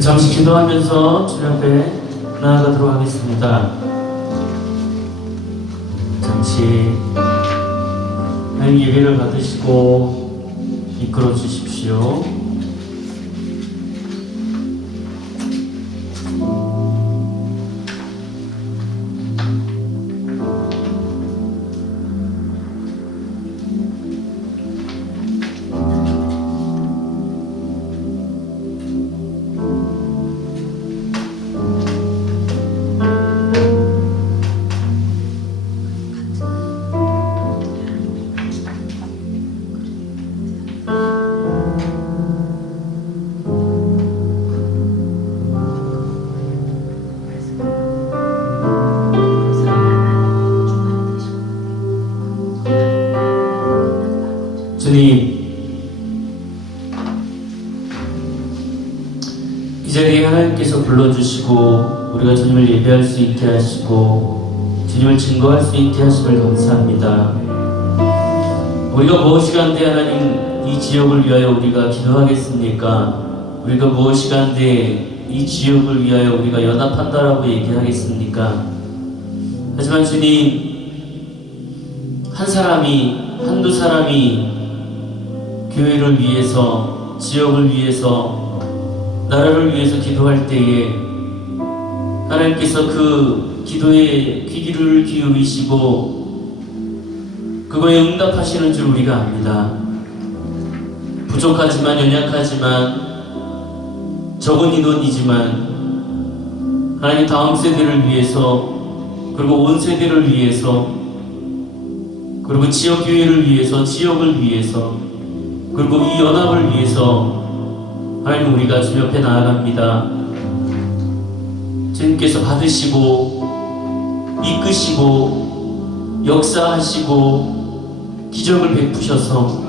우리 잠시 기도하면서 주님 앞에 나아가도록 하겠습니다. 잠시 하나님 예배를 받으시고 이끌어 주십시오. 주님, 이 자리에 하나님께서 불러주시고 우리가 주님을 예배할 수 있게 하시고 주님을 증거할 수 있게 하심을 감사합니다. 우리가 무엇이 간데 하나님 이 지역을 위하여 우리가 기도하겠습니까? 우리가 무엇이 간데 이 지역을 위하여 우리가 연합한다라고 얘기하겠습니까? 하지만 주님, 한 사람이 한두 사람이 교회를 위해서, 지역을 위해서, 나라를 위해서 기도할 때에 하나님께서 그 기도에 귀를 기울이시고 그거에 응답하시는 줄 우리가 압니다. 부족하지만, 연약하지만, 적은 인원이지만 하나님 다음 세대를 위해서, 그리고 온 세대를 위해서, 그리고 지역 교회를 위해서, 지역을 위해서, 그리고 이 연합을 위해서 하나님 우리가 주님 옆에 나아갑니다. 주님께서 받으시고 이끄시고 역사하시고 기적을 베푸셔서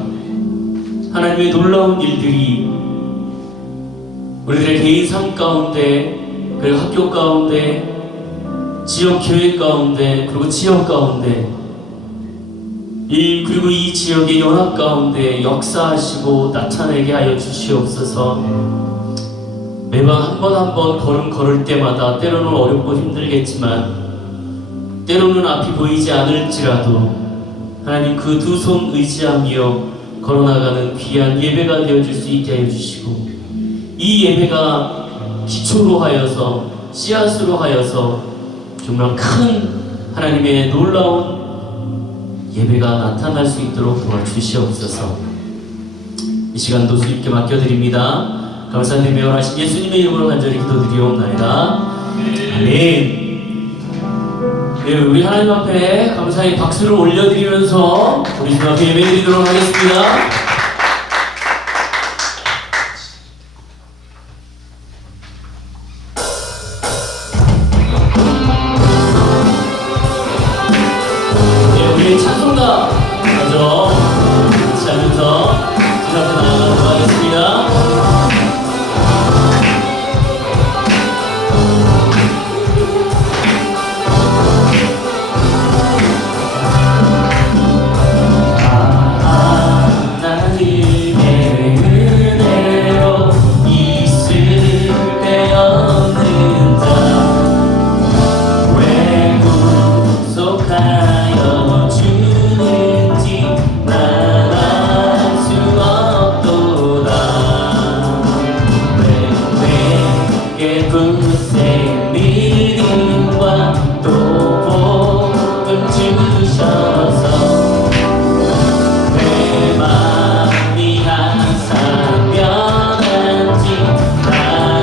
하나님의 놀라운 일들이 우리들의 개인 삶 가운데, 그리고 학교 가운데, 지역 교회 가운데, 그리고 지역 가운데, 그리고 이 지역의 연합 가운데 역사하시고 나타내게 하여 주시옵소서. 매번 한 번 한 번 걸음 걸을 때마다 때로는 어렵고 힘들겠지만, 때로는 앞이 보이지 않을지라도 하나님 그 두 손 의지하며 걸어나가는 귀한 예배가 되어줄 수 있게 하여 주시고, 이 예배가 기초로 하여서, 씨앗으로 하여서 정말 큰 하나님의 놀라운 예배가 나타날 수 있도록 도와주시옵소서. 이 시간도 주님께 맡겨드립니다. 감사드리며 원하신 예수님의 이름으로 간절히 기도드리옵나이다. 아멘. 네, 우리 하나님 앞에 감사의 박수를 올려드리면서 우리 주님 앞에 예배드리도록 하겠습니다. 찬송가 먼저 같이 하면서 주님 앞에 나아가도록 하겠습니다. 하나님의 은혜로 있을 데 없는 자 왜 구속하여 주는지 난 알 수 없도다. 내게 굳센 믿음과 또 복음 주셔서 내 맘이 항상 변한지 난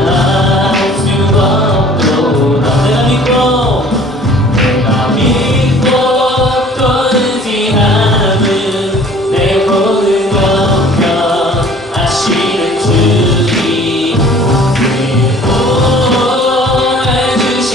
알 수 없도다. 내가 믿고 또 의지하는 내 모든 걱정하시는 주님, 늘 보호해주실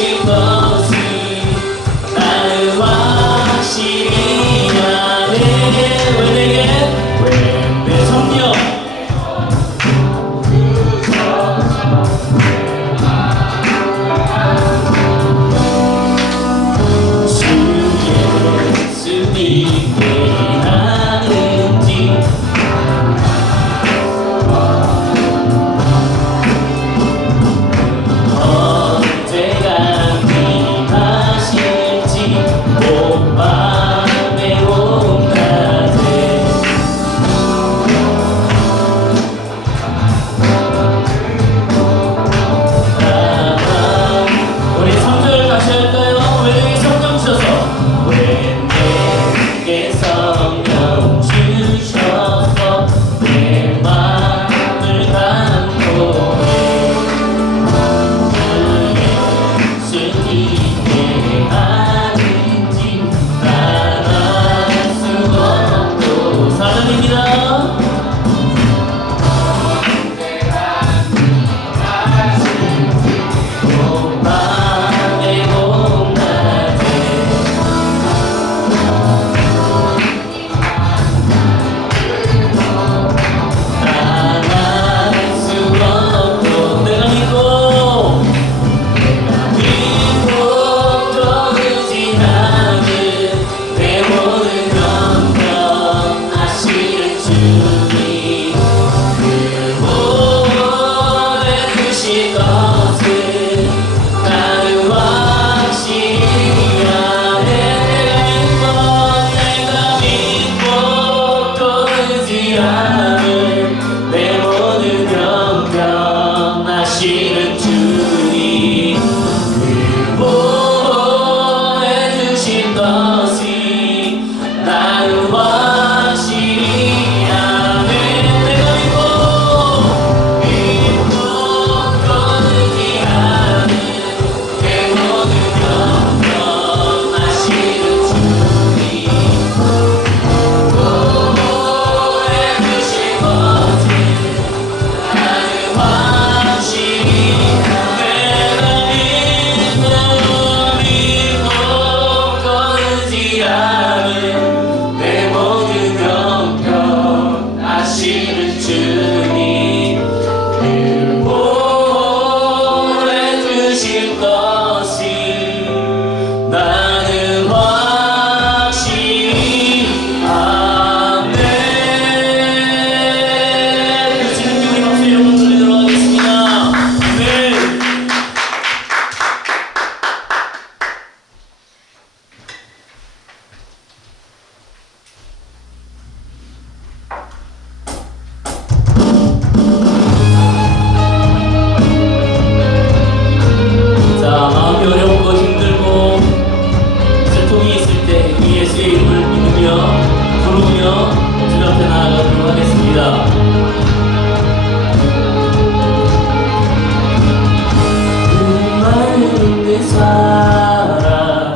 살아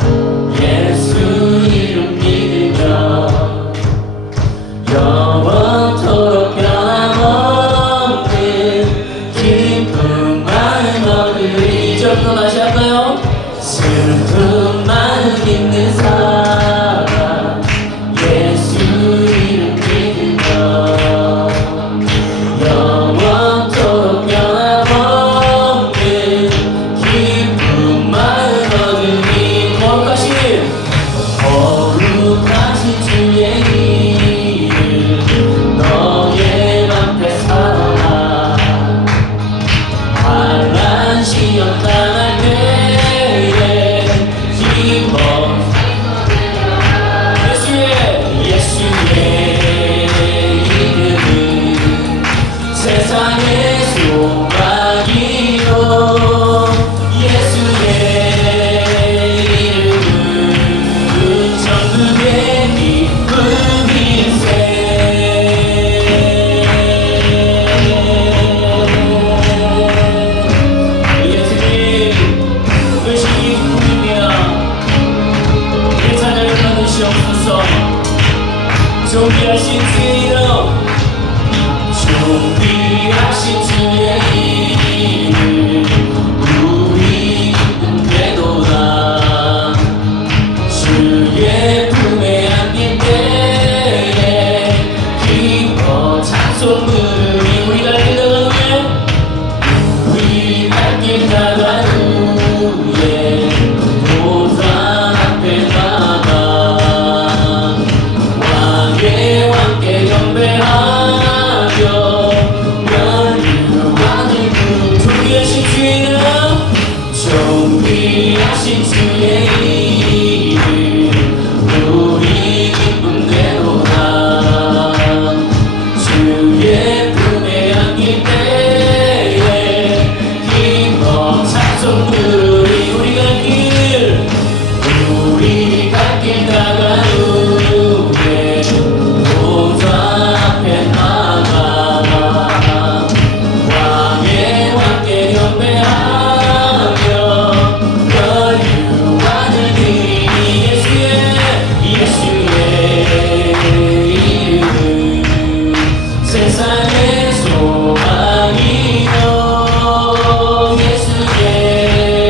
예수 이름 믿으며 영원토록 변함없는 기쁜 마음 얻으리. 저부터 다시 할까요? 슬픈 마음 있는 사람 예수 이름 믿으며 영원토록 변함없는 기쁜 마음 얻으리. 거룩하신 주의 이름 너의 맘에 살아나 환난 시험 당할 때에 기뻐 예수의 이름은 세상의 소망이요 예수의 이름은 천국의 기쁨일세. 예수님 의식이 기쁨이며 우리 찬양을 받으시옵소서. 존귀하신 주의 이름 존귀하신 주의 이름 우리 기쁨되도다. 주의 품에 안길 때에 기뻐 찬송 부르니 우리 갈 길 나간 후에 우리 갈 길 나간 후에 보좌 앞에 나가 왕의 왕께 경배하며 멸류관을 부르. 존귀하신 주의 이름 존귀하신 주의 이름 우리 기쁨되도다. 주의 품에 안길 때에 기뻐 찬송 부르리. 우리 갈 길 나간 후에 보좌 앞에 나가 왕의 왕께 경배하며 멸류관을 드리니 예수의 이름은 세상의 소망이요 예수의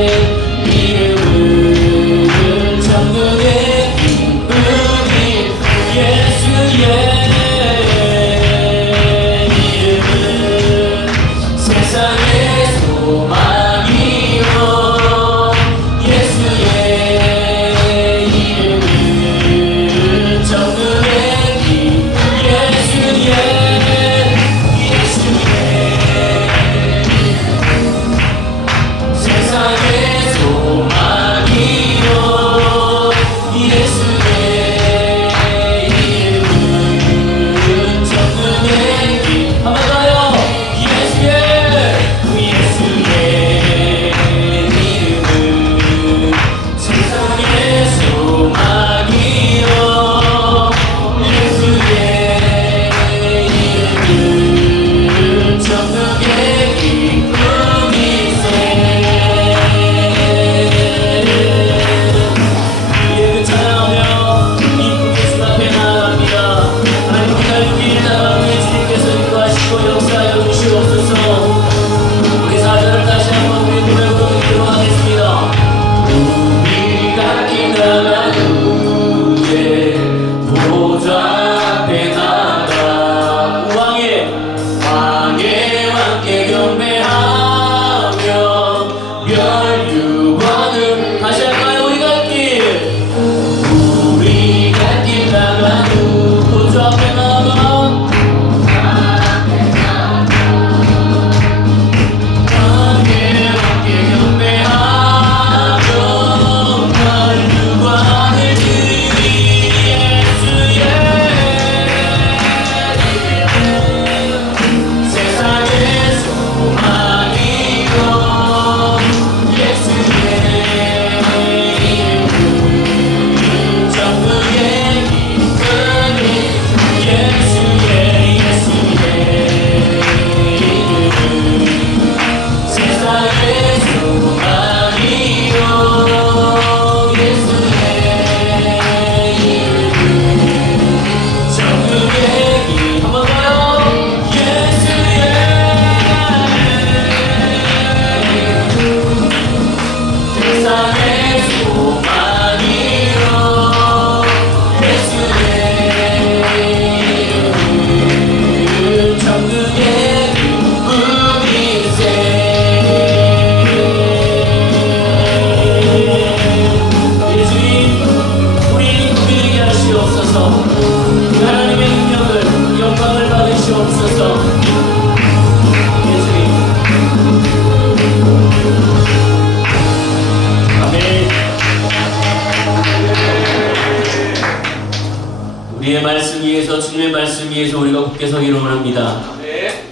우리의 말씀 위에서, 주님의 말씀 위에서 우리가 굳게 서기를 원합니다. 네.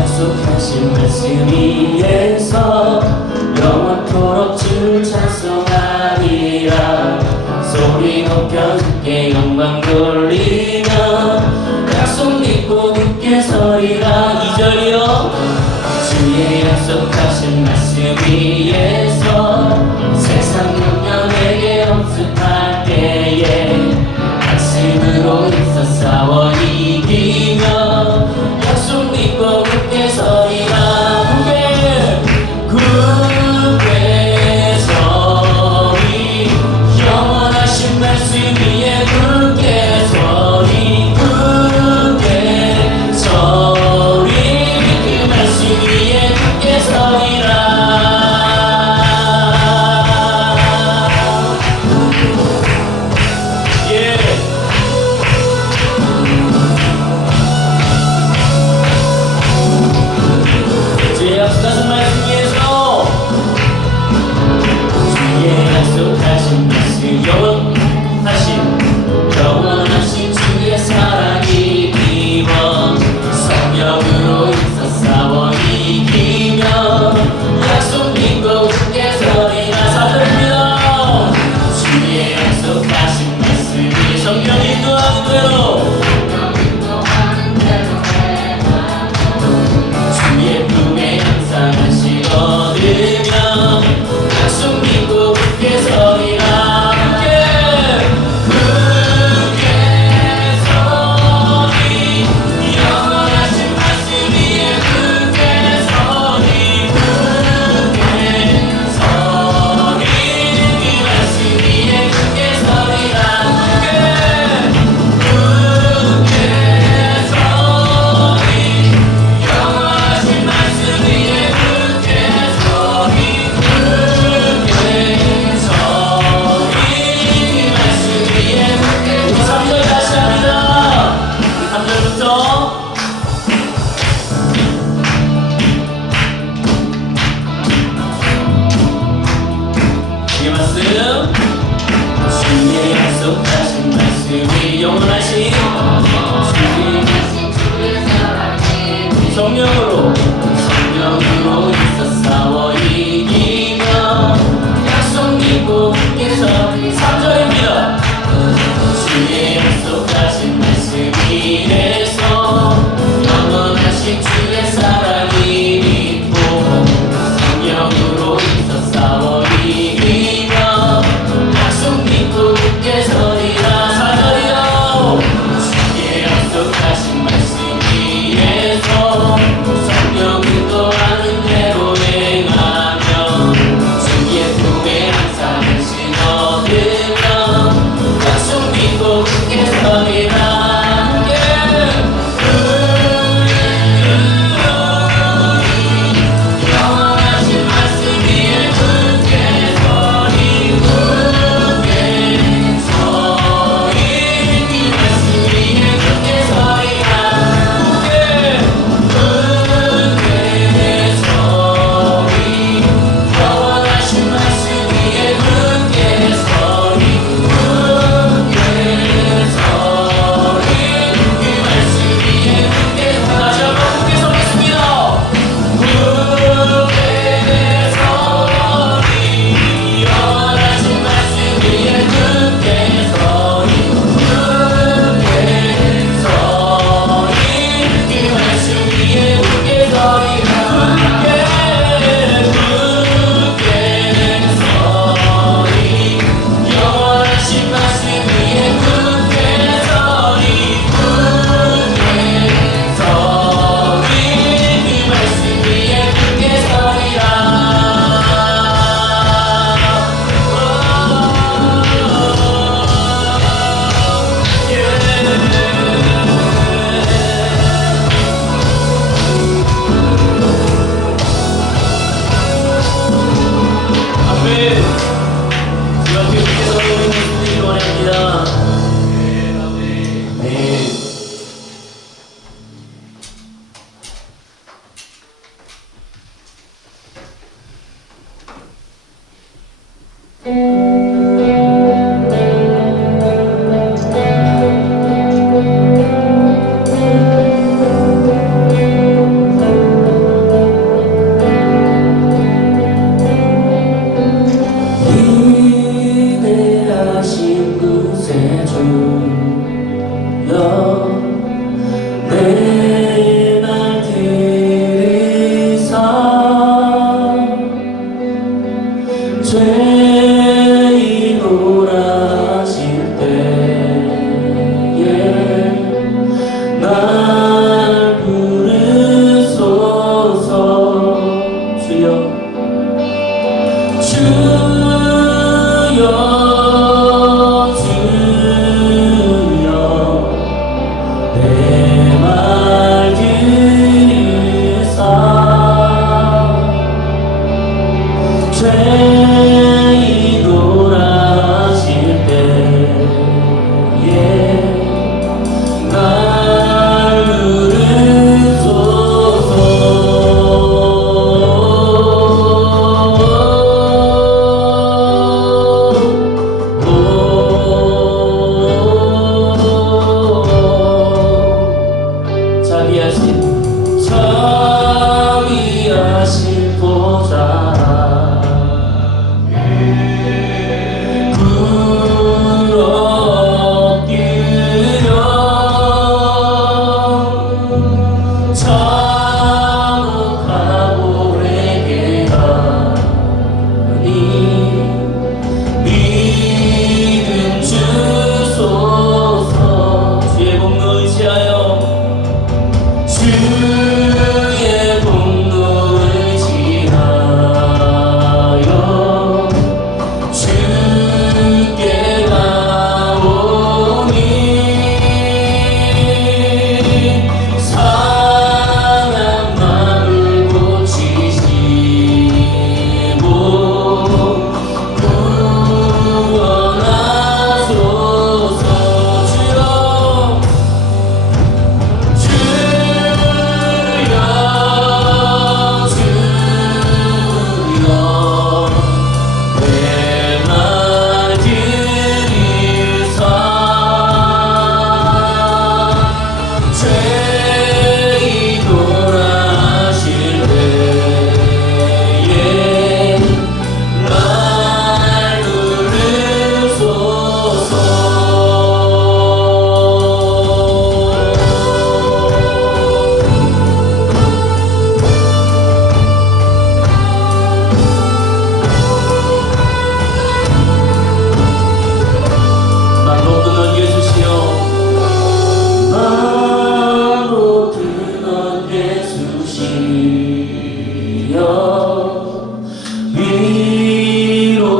약속하신 말씀 위에서 영원토록 주를 찬송하리라. 소리 높여 주께 영광 돌리며 약속 믿고 굳게 서리라. 2절이요. 주의 약속하신 말씀 위에서 세상 능력 내게 엄습할 때에 말씀으로 힘써 싸워 이기며 약속 믿고 굳게 서리라. 굳게 서리. 영원하신 말씀 위에 굳게 서리. 굳게 서리. 그 말씀 위에 굳게 서리라. 예.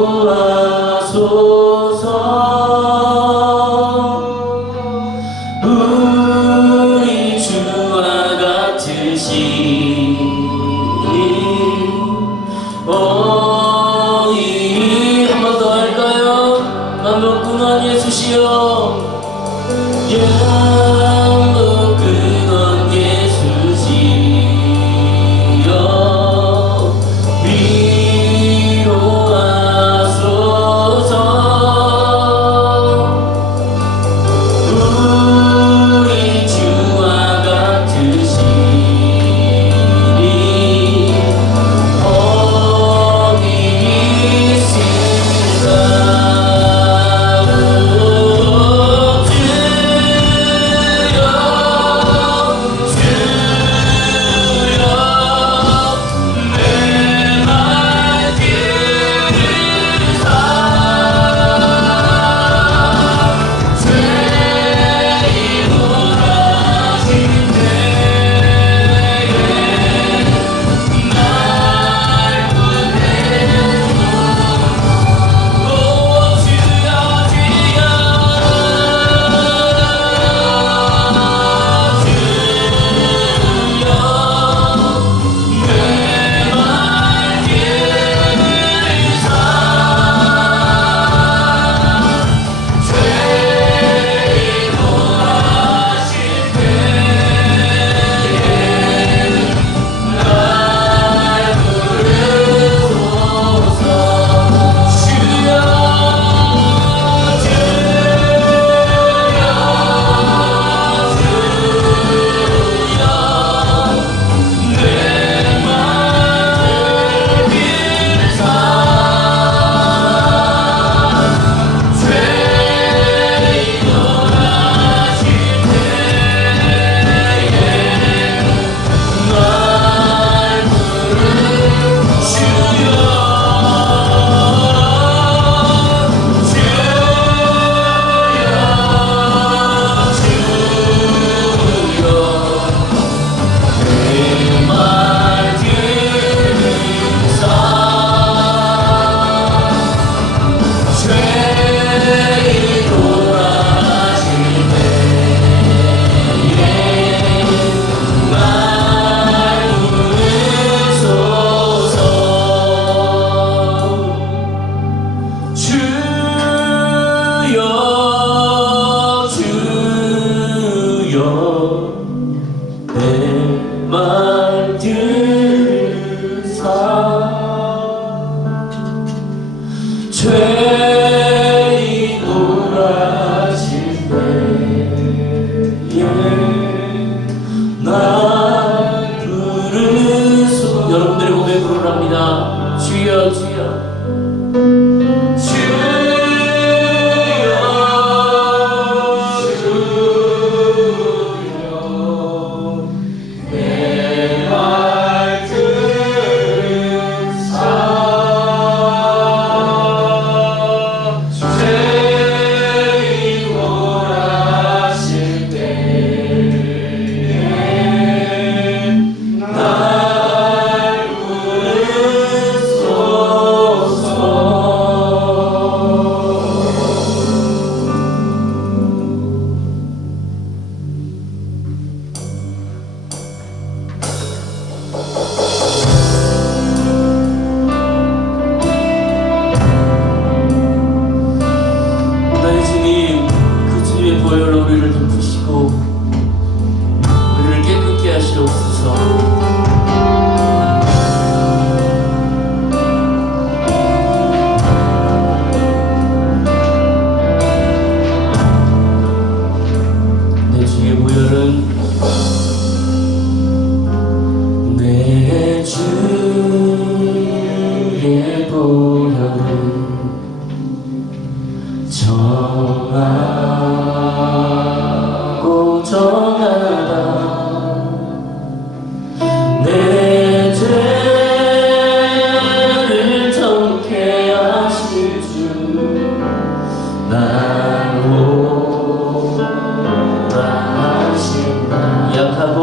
위로하소서. 우리 주와 같으시니 한 번 더 할까요? 맘 놓고 난 예수시여, 맘 놓고 난 예수시여, 위로하소서. 우리 주와 같으시니 어디 있을까? 여러분들의 고백 부르랍니다. 주여 주여 우리를 덮으시고 우리를 깨끗게 하시옵소서. 내 주의 보혈은 내 주의 보혈은 정하고 정하다 내 죄를 정케 하실 주 날 오라 하신다. 약하고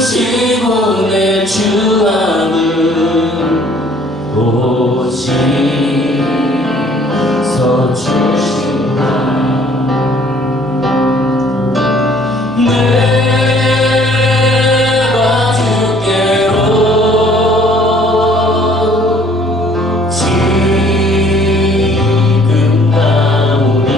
주시고 내 주함을 오직 서주신다. 내가 주께로 지금 나오니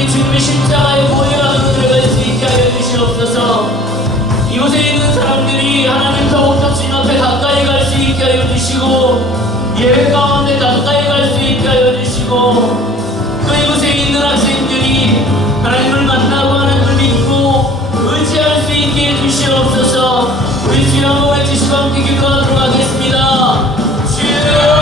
하나님 주님의 십자가의 보혈하는 들어갈 수 있게 하여 주시옵소서. 이곳에 있는 사람들이 하나님 더욱더 주님 앞에 가까이 갈 수 있게 하여 주시고 예배 가운데 가까이 갈 수 있게 하여 주시고 또 이곳에 있는 학생들이 하나님을 만나고 하나님을 믿고 의지할 수 있게 해주시옵소서. 우리 주여 한번 외치시고 함께 기도하도록 하겠습니다. 주여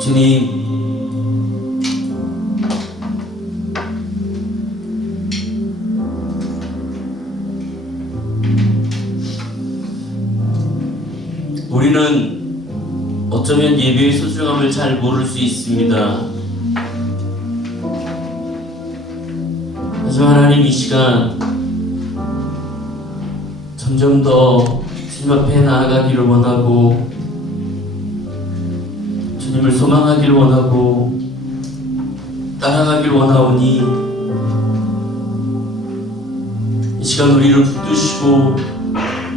주님, 우리는 어쩌면 예배의 소중함을 잘 모를 수 있습니다. 하지만 하나님, 이 시간 점점 더 주님 앞에 나아가기를 원하고 주님을 소망하길 원하고 따라가길 원하오니 이 시간 우리를 붙드시고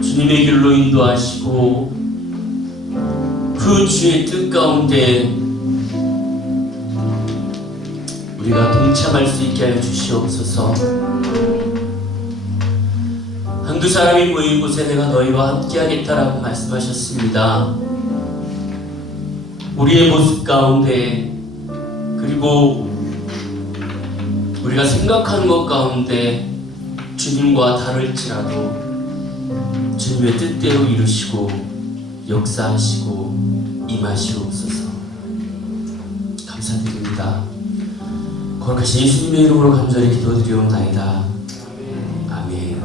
주님의 길로 인도하시고 그 주의 뜻 가운데 우리가 동참할 수 있게 하여 주시옵소서. 한두 사람이 모인 곳에 내가 너희와 함께 하겠다라고 말씀하셨습니다. 우리의 모습 가운데 그리고 우리가 생각하는 것 가운데 주님과 다를지라도 주님의 뜻대로 이루시고 역사하시고 임하시옵소서. 감사드립니다. 거룩하신 예수님의 이름으로 간절히 기도드리옵나이다. 아멘.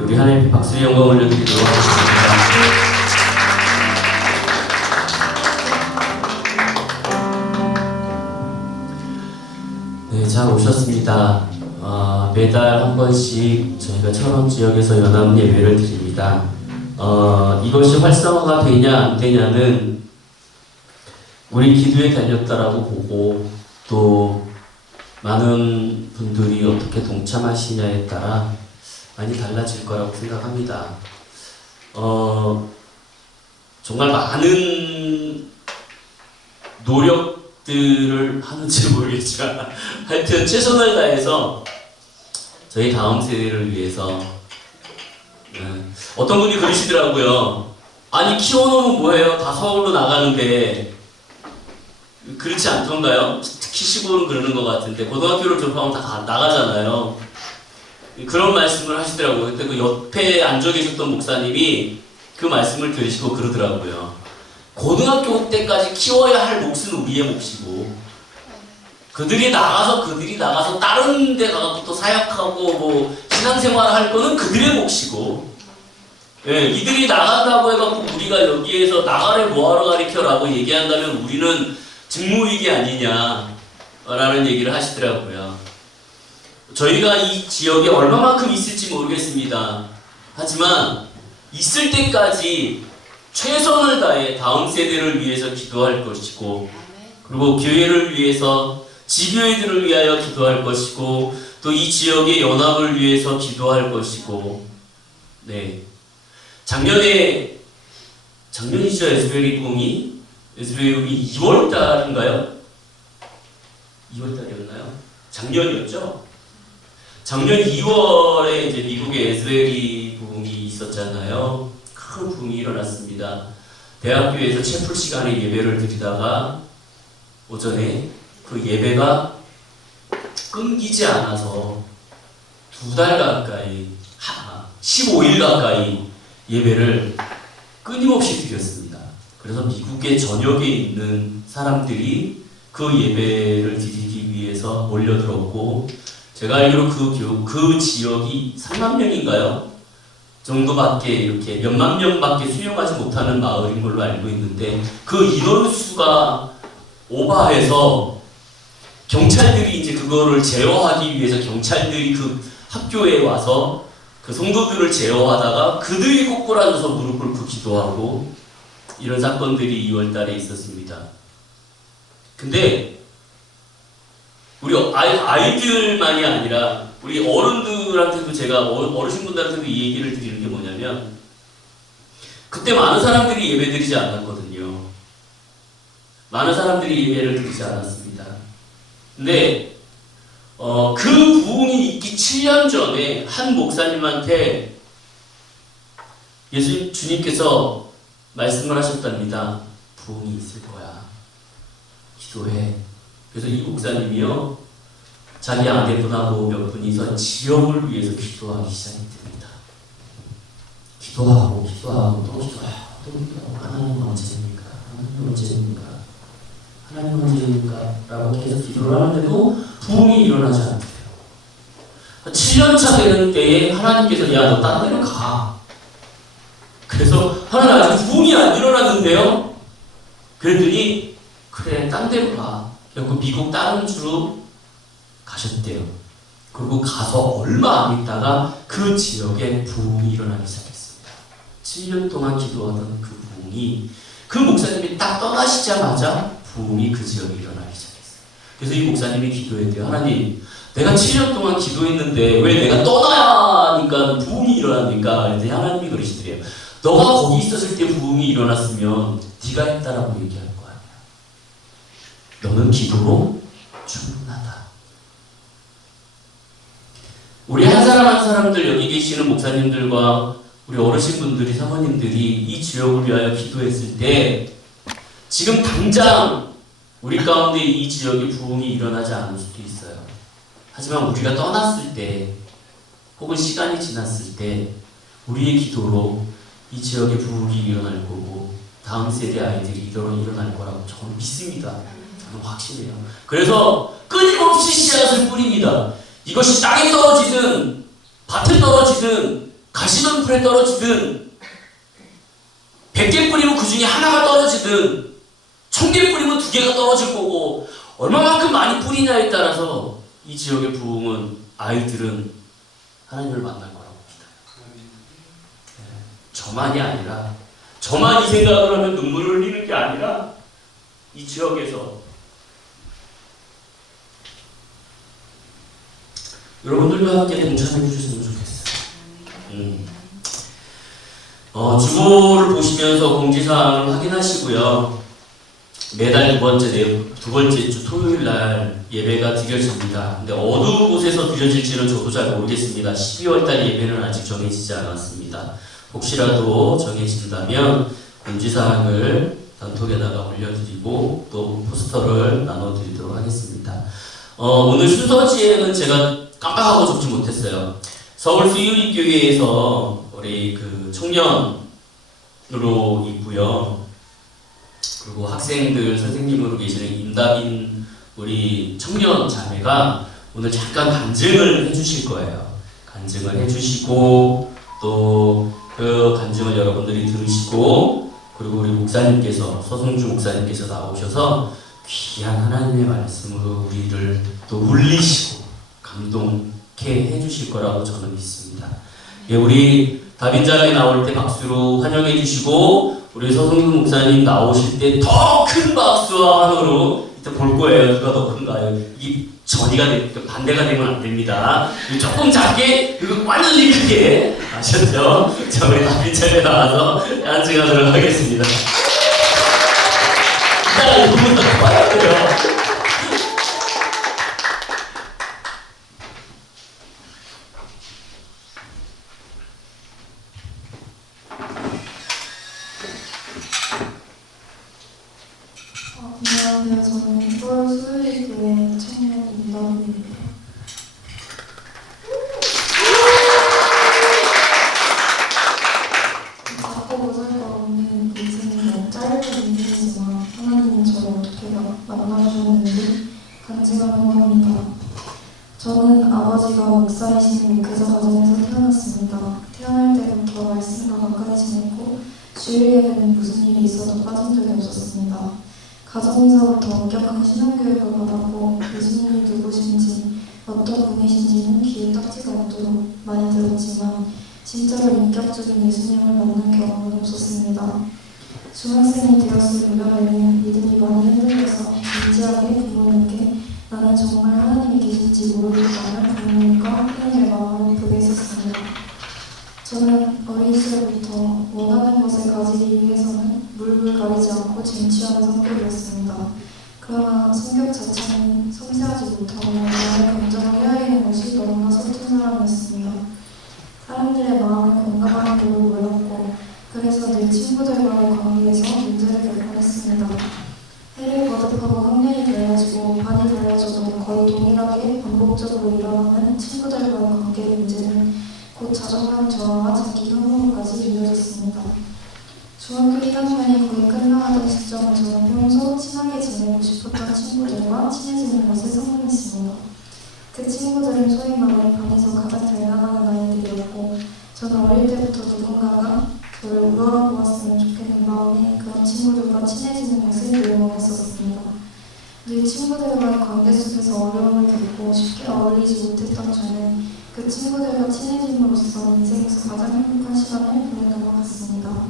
우리 하나님께 박수의 영광 올려드리도록 하겠습니다. 네, 잘 오셨습니다. 매달 한 번씩 저희가 철원 지역에서 연합 예배를 드립니다. 이것이 활성화가 되냐 안 되냐는 우리 기도에 달렸다라고 보고 또 많은 분들이 어떻게 동참하시냐에 따라 많이 달라질 거라고 생각합니다. 정말 많은 노력 것들을 하는지 모르겠지만 하여튼 최선을 다해서 저희 다음 세대를 위해서 어떤 분이 그러시더라고요. 아니 키워놓으면 뭐해요? 다 서울로 나가는데 그렇지 않던가요? 특히 시골은 그러는 것 같은데 고등학교를 졸업하면 다 나가잖아요. 그런 말씀을 하시더라고요. 그때 그 옆에 앉아 계셨던 목사님이 그 말씀을 들으시고 그러더라고요. 고등학교 때까지 키워야 할 몫은 우리의 몫이고 그들이 나가서 다른 데 가서 또 사역하고 뭐 신앙생활을 할 거는 그들의 몫이고 예, 이들이 나간다고 해갖고 우리가 여기에서 나가래 뭐하러 가르쳐라고 얘기한다면 우리는 직무위기 아니냐라는 얘기를 하시더라고요. 저희가 이 지역에 얼마만큼 있을지 모르겠습니다. 하지만 있을 때까지 최선을 다해 다음 세대를 위해서 기도할 것이고 그리고 교회를 위해서 지교회들을 위하여 기도할 것이고 또 이 지역의 연합을 위해서 기도할 것이고 네. 작년이죠. 에스베리 붕이 2월달인가요? 2월달이었나요? 작년이었죠? 작년 2월에 이제 미국의 에스베리 붕이 있었잖아요. 큰 붕이 일어났습니다. 대학교에서 채플 시간에 예배를 드리다가 오전에 그 예배가 끊기지 않아서 2달 가까이 15일 가까이 예배를 끊임없이 드렸습니다. 그래서 미국의 전역에 있는 사람들이 그 예배를 드리기 위해서 몰려들었고 제가 알기로 그 지역이 3만 명인가요? 정도밖에 이렇게 몇만 명밖에 수용하지 못하는 마을인 걸로 알고 있는데 그 인원 수가 오버해서 경찰들이 이제 그거를 제어하기 위해서 경찰들이 그 학교에 와서 그 성도들을 제어하다가 그들이 거꾸로 앉아서 무릎 꿇고 기도하고 이런 사건들이 2월달에 있었습니다. 근데 우리 아이들만이 아니라 우리 어른들한테도 제가 어르신분들한테도 이 얘기를 드리는 게 뭐냐면 그때 많은 사람들이 예배드리지 않았거든요. 많은 사람들이 예배를 드리지 않았습니다. 근데 그 부흥이 있기 7년 전에 한 목사님한테 주님께서 말씀을 하셨답니다. 부흥이 있을 거야. 기도해. 그래서 이 목사님이요, 자기 아내분하고 몇 분이서 지역을 위해서 기도하기 시작했답니다. 기도하고 또 기도하고 하나님 언제입니까? 하나님 언제입니까? 하나님 언제입니까? 라고 계속 기도를 하는데도 부흥이 일어나지 않대요. 7년차 되는 때에 하나님께서 야, 너 딴 데로 가. 그래서 하나님 아직 부흥이 안 일어났는데요? 그랬더니 그래, 딴 데로 가. 그래서 미국 다른 주로 가셨대요. 그리고 가서 얼마 안 있다가 그 지역에 부흥이 일어나기 시작했습니다. 7년 동안 기도하던 그 부흥이 그 목사님이 딱 떠나시자마자 부흥이 그 지역에 일어나기 시작했어요. 그래서 이 목사님이 기도했대요. 하나님, 내가 7년 동안 기도했는데 왜 내가 떠나니까 부흥이 일어납니까? 그런데 하나님이 그러시더래요. 너가 거기 있었을 때 부흥이 일어났으면 네가 했다라고 얘기할 거 아니야. 너는 기도로 충분하다. 우리 한 사람 한 사람들 여기 계시는 목사님들과 우리 어르신분들이 사모님들이 이 지역을 위하여 기도했을 때 지금 당장 우리 가운데 이 지역에 부흥이 일어나지 않을 수도 있어요. 하지만 우리가 떠났을 때 혹은 시간이 지났을 때 우리의 기도로 이 지역에 부흥이 일어날 거고 다음 세대 아이들이 일어날 거라고 저는 믿습니다. 저는 확신해요. 그래서 끊임없이 씨앗을 뿌립니다. 이것이 땅에 떨어지든 밭에 떨어지든 가시던 풀에 떨어지든 100개 뿌리면 그 중에 하나가 떨어지든 1000개 뿌리면 2개가 떨어질 거고 얼마만큼 많이 뿌리냐에 따라서 이 지역의 부흥은 아이들은 하나님을 만날 거라고 믿어요. 저만이 아니라 저만 이 생각을 하면 눈물을 흘리는 게 아니라 이 지역에서 여러분들과 함께 동참해 주셨으면 좋겠어요. 주보를 보시면서 공지사항을 확인하시고요. 매달 두 번째 주 토요일 날 예배가 드려집니다. 근데 어느 곳에서 드려질지는 저도 잘 모르겠습니다. 12월 달 예배는 아직 정해지지 않았습니다. 혹시라도 정해진다면 공지사항을 단톡에다가 올려드리고 또 포스터를 나눠드리도록 하겠습니다. 오늘 순서지에는 제가 깜빡하고 적지 못했어요. 서울 수유립교회에서 우리 그 청년으로 있고요. 그리고 학생들 선생님으로 계시는 임다빈 우리 청년 자매가 오늘 잠깐 간증을 해주실 거예요. 간증을 해주시고 또 그 간증을 여러분들이 들으시고 그리고 우리 목사님께서 서성주 목사님께서 나오셔서 귀한 하나님의 말씀으로 우리를 또 울리시고 감동케 해주실 거라고 저는 믿습니다. 예, 우리 다빈자매 나올 때 박수로 환영해 주시고 우리 서성주 목사님 나오실 때 더 큰 박수와 환호로 이따 볼 거예요. 누가 더 큰가요? 이 반대가 되면 안 됩니다. 조금 작게 그리고 완전히 크게 아셨죠? 자, 우리 다빈자매 나와서 간증하도록 하겠습니다. 이따가 이분도 봐야 돼요. 안녕하세요. 저는 서울 수유리교회 청년 임다빈입니다. 작고 모자랄 것 없는 인생은 짧은 인생이지만 하나님은 저를 어떻게 만나주셨는지 간증하려고 합니다. 저는 아버지가 목사이신 목회자 가정에서 태어났습니다. 태어날 때부터 말씀과 가까이 지냈고 주일에는 무슨 일이 있어도 빠진 적이 없었습니다. 가정에서부터 엄격한 신앙교육을 받았고 예수님이 누구신지 어떤 분이신지는 귀에 딱지가 없도록 많이 들었지만 진짜로 인격적인 예수님을 만난 경험은 없었습니다. 중학생이 되었을 무렵에는 믿음이 많이 흔들려서 진지하게 부모님께 나는 정말 하나님이 계신지 모르겠다며 부모님과 하나님의 마음을 아프게 했었습니다. 저는 어린 시절부터 원하는 것을 가지기 위해서는 물불 가리지 않고 쟁취하는 성격이었습니다. 그러나 성격 자체는 섬세하지 못하고 마음을 긍정을 헤아리는 것이 너무나 서툰 사람이었습니다. 사람들의 마음을 공감하는 법을 몰랐고 그래서 늘 친구들과의 관계에서 문제를 겪곤 했습니다. 해를 거듭하고 학년이 달라지고 반이 달라져도 거의 동일하게 반복적으로 일어나는 친구들과의 관계의 문제는 곧 자존감 저하와 자기 혐오까지 이어졌습니다. 중학교 1학년이 거의 끝나가던 시점 저는 평소 친하게 지내고 싶었던 친구들과 친해지는 것에 성공했습니다. 그 친구들은 소위 말해 반에서 가장 잘 나가는 아이들이었고 저는 어릴 때부터 누군가가 저를 우러러보았으면 좋겠는 마음에 그런 친구들과 친해지는 것을 늘 원했었습니다. 늘 친구들과의 관계 속에서 어려움을 겪고 쉽게 어울리지 못했던 저는 그 친구들과 친해짐으로써 인생에서 가장 행복한 시간을 보내는 것 같습니다.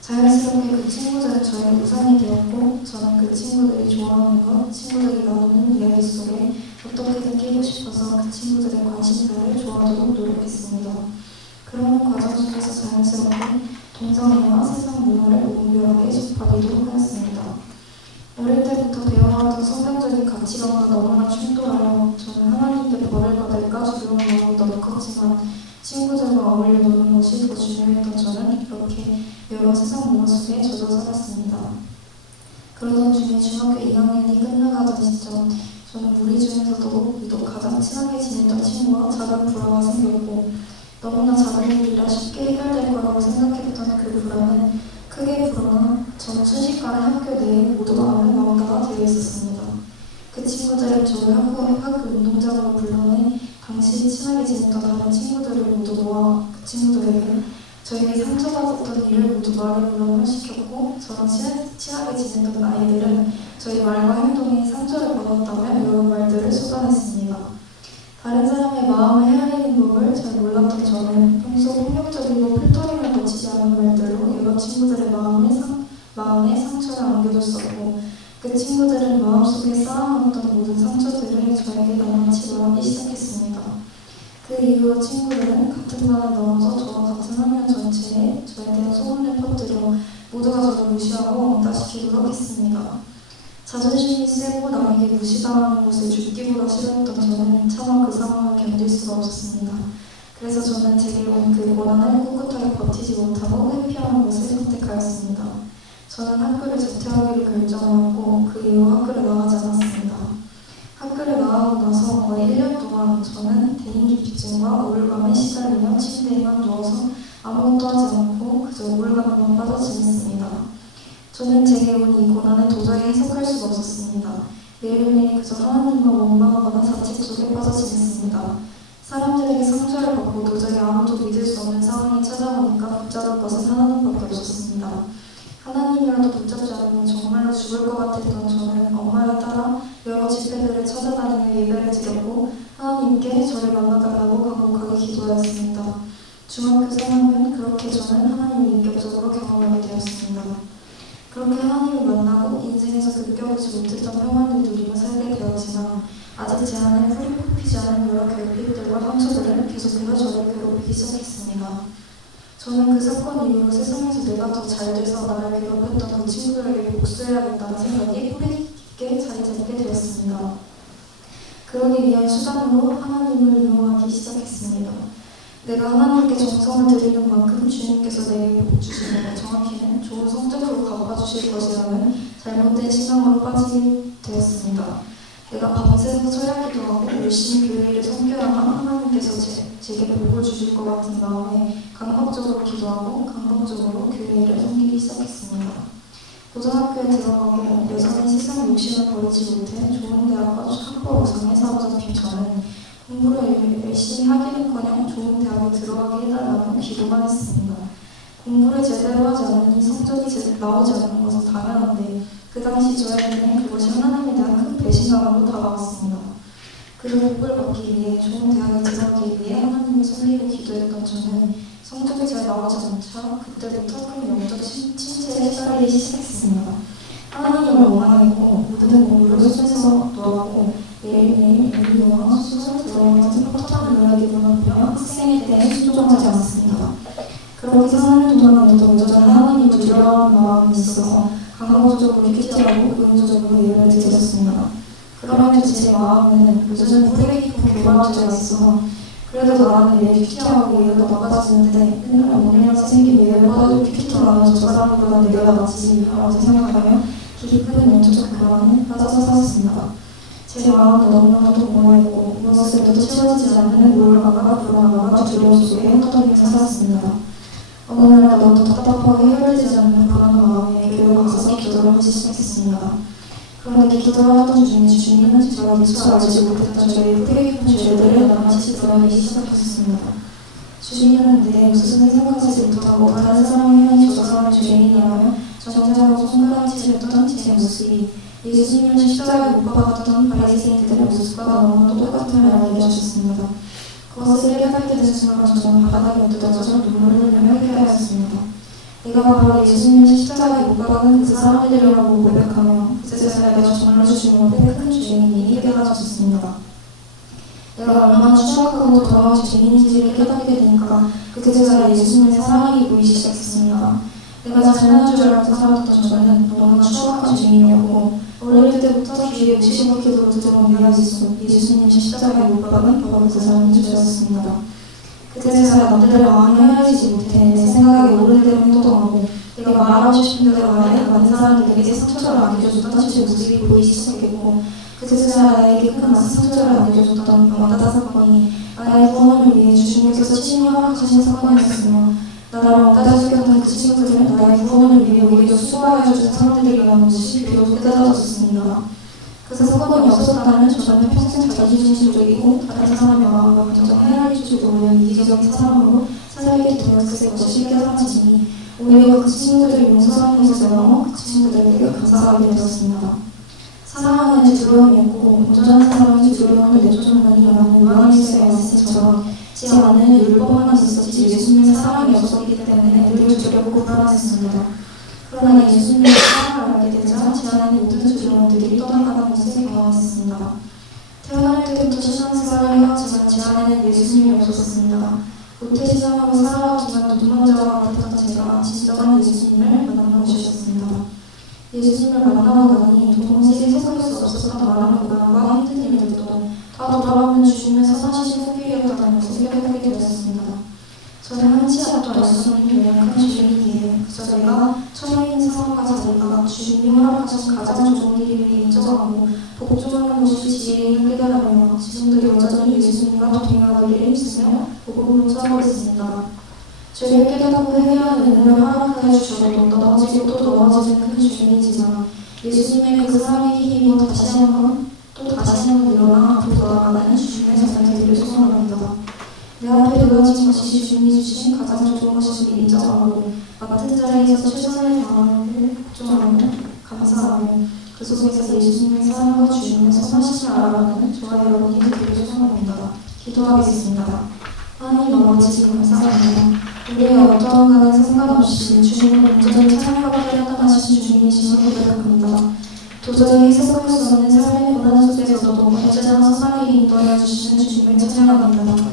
자연스럽게 그 친구들은 저의 우상이 되었고 저는 그 친구들이 좋아하는 것, 친구들이 나누는 이야기 속에 어떻게든 끼고 싶어서 그 친구들의 관심사를 좋아하도록 노력했습니다. 그런 과정 속에서 자연스럽게 동성애와 세상 문화를 무분별하게 접하기도 하였습니다. 어릴 때부터 배워왔던 성경적인 가치관과 너무나 충돌하여 저는 하나님께 벌을 받을까 두려운 마음이 너무 컸지만 친구들과 어울려 노는 것이 더 중요했던 저는 이렇게 여러 세상 문화 속에 젖어 살았습니다. 그러던 중에 중학교 2학년이 끝나가던 시점 저는 우리 중에서도 유독 가장 친하게 지냈던 친구와 작은 불화가 생겼고 너무나 작은 일이라 쉽게 해결될 거라고 생각했던 그 불화는 크게 불어나 저는 순식간에 학교 내에 모두 마음을 마음가가 되어 있었습니다. 그 친구들은 저를 학교 운동장으로 불러내 당시 친하게 지냈던 다른 친구들을 모두 모아 그 친구들에게 저에게 상처받았던 일을 모두 말해보라고 시켰고 저랑 친하게 지냈던 아이들은 저희 말과 행동에 상처를 받았다며 여러 말들을 쏟아냈습니다. 다른 사람의 마음을 헤아리는 법을 잘 몰랐던 저는 평소 폭력적이고 필터링을 거치지 않은 말들로 여러 친구들의 마음에 상처를 안겨줬었고 그 친구들은 마음속에 쌓아놨던 모든 상처들을 저에게 낱낱이 말하기 시작했습니다. 그 이후로 친구들은 같은 반을 넘어서 저와 같은 학년 전체에 저에 대한 소문을 퍼뜨려 모두가 저를 무시하고 왕따시키도록 했습니다. 자존심이 세고 남에게 무시당하는 것을 죽기보다 싫어했던 저는 차마 그 상황을 견딜 수가 없었습니다. 그래서 저는 제게 온 그 고난을 꿋꿋하게 버티지 못하고 회피하는 것을 선택하였습니다. 저는 학교를 자퇴하기로 결정하였고 그 이후 학교를 나가지 않았습니다. 학교를 나가고 나서 거의 1년 동안 저는 대인기피증과 우울감에 시달리며 침대에만 누워서 아무것도 하지 않고 그저 우울감에만 빠져 지냈습니다. 저는 제게 온 이 고난을 도저히 해석할 수가 없었습니다. 매일매일 그저 하나님만 원망하거나 자책 속에 빠져 지냈습니다. 사람들에게 상처를 받고 도저히 아무도 믿을 수 없는 상황이 찾아오니까 붙잡을 것은 하나님밖에 없었습니다. 하나님이라도 붙잡지 않으면 정말로 죽을 것 같았던 저는 엄마를 따라 여러 집회들을 찾아다니며 예배를 드렸고 하나님께 저를 만나달라고 간곡하게 기도하였습니다. 중학교 3학년 그렇게 저는 하나님을 인격적으로 경험하게 되었습니다. 그렇게 하나님을 만나고 인생에서 느껴보지 못했던 평안을 누리며 살게 되었지만 아직 제 안에 풀이 뽑히지 않은 여러 결핍들과 상처들은 계속해서 저를 괴롭히기 시작했습니다. 저는 그 사건 이후로 세상에서 내가 더 잘 돼서 나를 괴롭혔던 그 친구들에게 복수해야겠다는 생각이 뿌리 깊게 자리 잡게 되었습니다. 그러기 위한 수단으로 하나님을 이용하기 시작했습니다. 내가 하나님께 정성을 들이는 만큼 주님께서 내게 복 주시고 정확히는 좋은 성적으로 갚아주실 것이라는 잘못된 신앙으로 빠지게 되었습니다. 내가 밤새서 철야기도하고 열심히 교회를 섬겨야만 하나님께서 제게 복을 주실 것 같은 마음에 강박적으로 기도하고 강박적으로 교회를 섬기기 시작했습니다. 고등학교에 들어가고 여전히 세상 욕심을 버리지 못해 좋은 대학과 학벌 우상에 사로잡힌 저는 공부를 열심히 하기는커녕 좋은 대학에 들어가게 해달라고 기도만 했습니다. 공부를 제대로 하지 않으니 성적이 나오지 않는 것은 당연한데 그 당시 저에게는 그것이 하나님에 대한 큰 배신감으로 다가왔습니다. 그 복을 받기 위해 좋은 대학에 들어가기 위해 하나님을 섬기고 기도했던 저는 성적이 잘 나오지 않자 그때부터 큰 영적 침체에 시달리기 시작했습니다. 하나님을 원망했고 모든 공부를 손에서 놓았고 매일매일 영화, 소설, 드라마 같은 허탄한 이야기들만 보며 학생에 대해 순종하지 않았습니다. 그렇게 사는 동안 저도 여전히 하나님을 두려워하는 마음이 있어서 강박적으로 큐티하고 의존적으로 예배를 드렸습니다. 그럼에도 제 마음에는 여전히 뿌리 깊은 교만죄가 있어서 그래도 나는 매일 큐티하고 예배가 나빠지는데 맨날 언니랑 생긴 예배를 빠져 큐티를 하면 저 사람보다 내가 낫지 라고 생각하며 깊은 영적 교만에 빠져서 살았습니다. 제 마음도 너무나도 공허했고 무엇에도 채워지지 않는 우울감과 불안감과 두려움 속에 헛되이 살았습니다. 어느 날 너무 답답하고 해결되지 않는 불안한 마음에 교회 가서 기도를 하기 시작했습니다. 그런데 기도를 하던 중에 주님은 제가 미처 알지 못했던 저의 뿌리 깊은 죄들을 낱낱이 드러내기 시작하셨습니다. 주님은 내 무슨 생각하지 못하고 다른 사람을 향해 저 사람의 죄인이라며 정죄하고 손가락질했던 제 모습이 예수님을 십자가에 못 박았던 바리새인들의 모습과 너무나도 똑같음을 알게 하셨습니다. 그것을 깨닫게 된 순간 저는 바닥에 엎드려져 눈물을 흘리며 회개하였습니다. 내가 바로 예수님을 십자가에 못 박은 그 사람들이라고 고백하며 그제서야 내가 정말로 주님 앞에 큰 죄인이니 깨달아졌습니다. 내가 얼마나 추악하고 더러운 죄인인지를 깨닫게 되니까 그제서야 예수님의 사랑이 보이기 시작했습니다. 내가 잘난 줄 알고 살았던 저는 너무나 추악한 죄인이었고 어릴 때부터 귀에 묵시박히도록 들어온 미아지수 예수님 십자가에 못 박은 바로 그 사람인 줄였습니다. 그제서야 남들을 마음에 헤아리지 못해 내 생각에 옳은 대로 행동하고 내가 말하고 싶은 대로 말해 많은 사람들에게 상처를 안겨줬던 제 모습이 보이기 시작했고 그제서야 나에게 큰 상처를 안겨줬던 왕따 사건이 나의 구원을 위해 주님께서 친히 허락하신 사건이었으며 나를 왕따시켰던 그 친구들은 나의 구원을 위해 오히려 수고하여준 사람들이라는 것이 비로소 깨달아졌습니다. 그 사건이 없었다면 저는 평생 자기중심적이고 다른 사람의 마음과 감정을 헤아릴 줄 모르는 이기적인 사람으로 살게 되었을 것이 깨달아지니 오히려 그 친구들을 용서하는 것을 넘어 그 친구들에게 감사하게 되었습니다. 사랑하는 지 두려움이 없고 온전한 사랑이 두려움을 내쫓는다니 요한일서의 말씀처럼 제 안에는 율법만 있었지 예수님의 사랑이 없었기 때문에 늘 두렵고 불안했습니다. 그러나 예수님의 사랑을 알게 되자 제 안의 모든 두려움들이 떠나가는 것을 경험했습니다. 태어날 때부터 신앙생활을 해왔지만 제 안에는 예수님이 없었습니다. 모태신앙으로 살아왔지만 눈먼자와 같았던 제가 진정한 예수님을 만난 것이었습니다. 예수님을 만나고 나니 동시에 죄를 깨닫고 회개하는 은혜를 허락하여 주셔도 넘어지고 또 넘어지는 큰 주님이지만 예수님의 그 사랑의 힘이 다시 한번 일어나 앞으로 나아가는 주님의 자녀 되기를 소원합니다. 내 앞에 놓여진 것이 주님이 주신 가장 좋은 것임을 인정하고 맡은 자리에서 최선을 다하는 걱정하며 감사하며 그 속에서 예수님의 사랑과 주님의 선하심을 알아가는 저와 여러분이 되기를 소원합니다. 기도하겠습니다. 하나님 아버지 감사합니다. 우리의 어떠한 간에 상관없이 주님을 온전히 찬양하게 나타나신 주님이심을 고백합니다. 도저히 해석할 수 없는 삶의 고난 속에서도 언제나 선하게 인도하여 주시는 주님을 찬양합니다.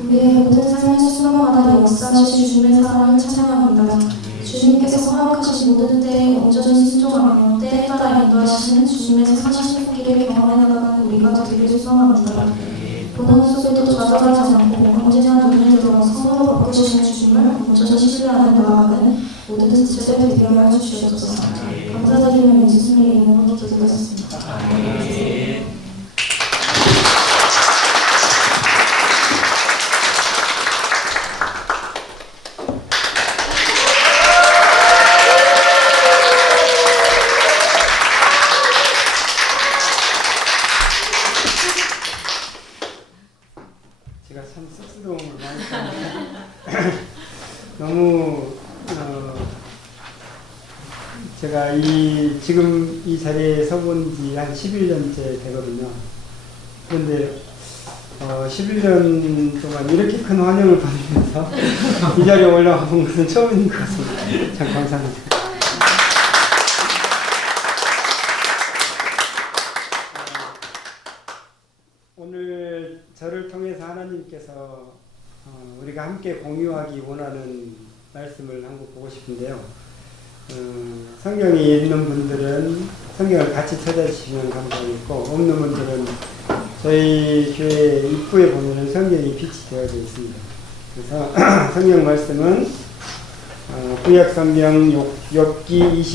우리의 모든 삶의 순간마다 역사하신 주님의 사랑을 찬양합니다. 주님께서 허락하신 모든 때에 온전히 순종하며 때에 따라 인도하시는 주님의 선하신 길을 경험해 나가는 우리가 되기를 소원합니다. 고난 속에도 좌절하지 않고 언제나 눈을 들어 선으로 바꾸시는 주님을 온전히 신뢰하며 나아가는 모든 지체들 되게 하여 주시옵소서. 감사드리며 예수님의 이름으로 기도드렸습니다. 제가 참 쑥스러움을 많이 타는데 너무 제가 지금 이 자리에 서본 지 한 11년째 되거든요. 그런데 11년 동안 이렇게 큰 환영을 받으면서 이 자리에 올라와 본 것은 처음인 것 같습니다. 참 감사합니다. 오늘 저를 통해서 하나님께서 우리가 함께 공유하기 원하는 말씀을 한번 보고 싶은데요. 성경이 있는 분들은 성경을 같이 찾아주시면 감사하겠고, 없는 분들은 저희 교회 입구에 보면은 성경이 빛이 되어져 있습니다. 그래서 성경 말씀은 구약 성경 욥기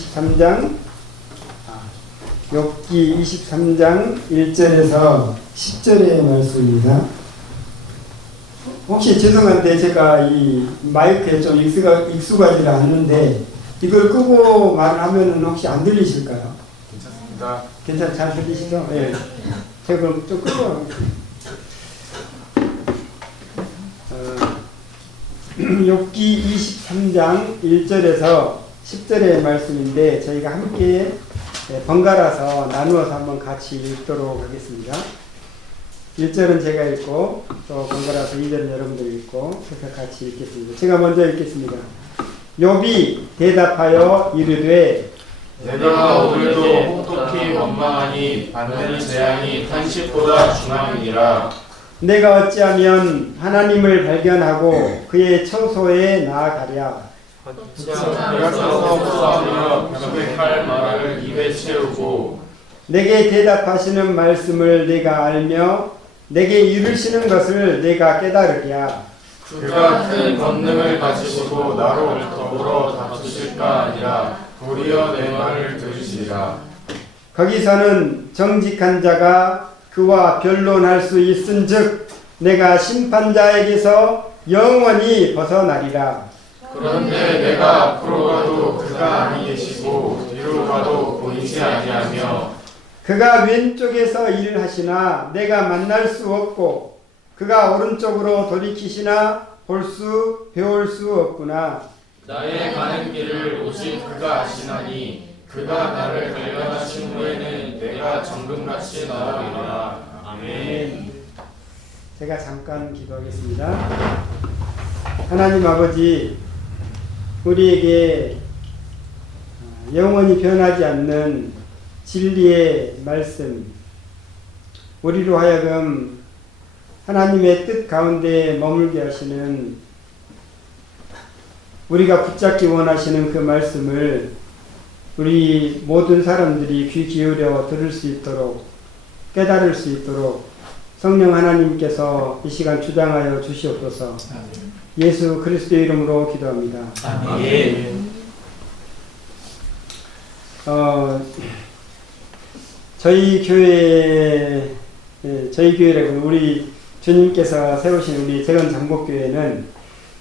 23장 1절에서 10절의 말씀입니다. 혹시 죄송한데 제가 이 마이크에 좀 익숙하지 않는데 이걸 끄고 말하면은 혹시 안 들리실까요? 괜찮습니다. 잘 들리시죠? 예. 제가 그럼 좀 끄고 하겠습니다. 욥기 23장 1절에서 10절의 말씀인데 저희가 함께 번갈아서 나누어서 한번 같이 읽도록 하겠습니다. 1절은 제가 읽고 또 번갈아서 2절은 여러분들이 읽고 그래서 같이 읽겠습니다. 제가 먼저 읽겠습니다. 욥이 대답하여 이르되 내가 오늘도 혹독히 원망하니 받는 재앙이 탄식보다 중함이니라. 내가 어찌하면 하나님을 발견하고 그의 처소에 나아가랴. 내가 서서 구하며 고백할 말을 입에 채우고 내게 대답하시는 말씀을 내가 알며 내게 이루시는 것을 내가 깨달으랴. 그가 큰 권능을 가지시고 나로 더불어 다투실까 아니라 도리어 내 말을 들으시리라. 거기서는 정직한 자가 그와 변론할 수 있은즉 내가 심판자에게서 영원히 벗어나리라. 그런데 내가 앞으로 가도 그가 아니 계시고 뒤로 가도 보이지 아니하며 그가 왼쪽에서 일하시나 내가 만날 수 없고 그가 오른쪽으로 돌이키시나 배울 수 없구나. 나의 가는 길을 오직 그가 아시나니 그가 나를 발견하신 후에는 내가 정금같이 나아가리라. 아멘. 제가 잠깐 기도하겠습니다. 하나님 아버지, 우리에게 영원히 변하지 않는 진리의 말씀, 우리로 하여금 하나님의 뜻 가운데 머물게 하시는, 우리가 붙잡기 원하시는 그 말씀을 우리 모든 사람들이 귀 기울여 들을 수 있도록, 깨달을 수 있도록 성령 하나님께서 이 시간 주장하여 주시옵소서. 예수 그리스도의 이름으로 기도합니다. 아멘. 저희 교회라고 우리 주님께서 세우신 우리 재건 장복교회는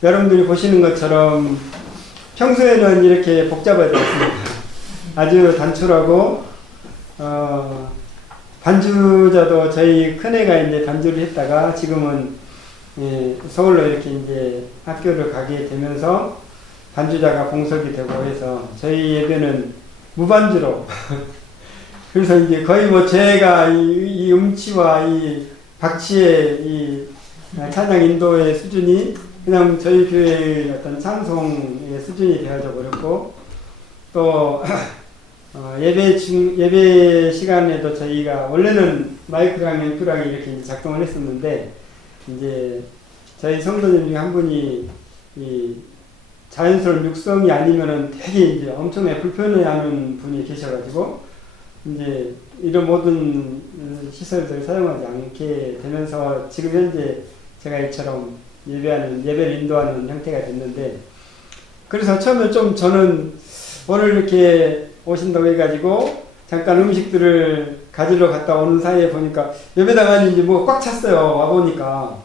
여러분들이 보시는 것처럼 평소에는 이렇게 복잡하지 않습니다. 아주 단출하고 반주자도 저희 큰애가 이제 반주를 했다가 지금은 서울로 이렇게 이제 학교를 가게 되면서 반주자가 봉석이 되고 해서 저희 예배는 무반주로 그래서 이제 거의 뭐 제가 이 음치와 이 박치의 이 찬양 인도의 수준이 그냥 저희 교회의 어떤 찬송의 수준이 되어져 버렸고 또 예배 시간에도 저희가 원래는 마이크랑 앰프랑 이렇게 이제 작동을 했었는데 이제 저희 성도님 중에 한 분이 이 자연스러운 육성이 아니면은 되게 이제 엄청나게 불편해하는 분이 계셔가지고 이제 이런 모든 시설들을 사용하지 않게 되면서 지금 현재 제가 이처럼 예배를 인도하는 형태가 됐는데 그래서 처음에 좀 저는 오늘 이렇게 오신다고 해가지고 잠깐 음식들을 가지러 갔다 오는 사이에 보니까 예배당안이 이제 뭐 꽉 찼어요. 와보니까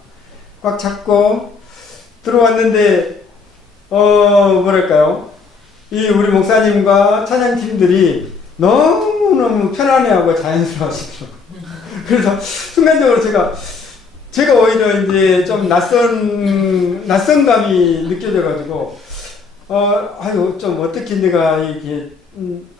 꽉 찼고 들어왔는데 뭐랄까요 이 우리 목사님과 찬양팀들이 너무너무 편안해하고 자연스러워하시더라고요. 그래서 순간적으로 제가 오히려 이제 좀 낯선감이 느껴져가지고 아유 좀 어떻게 내가 이렇게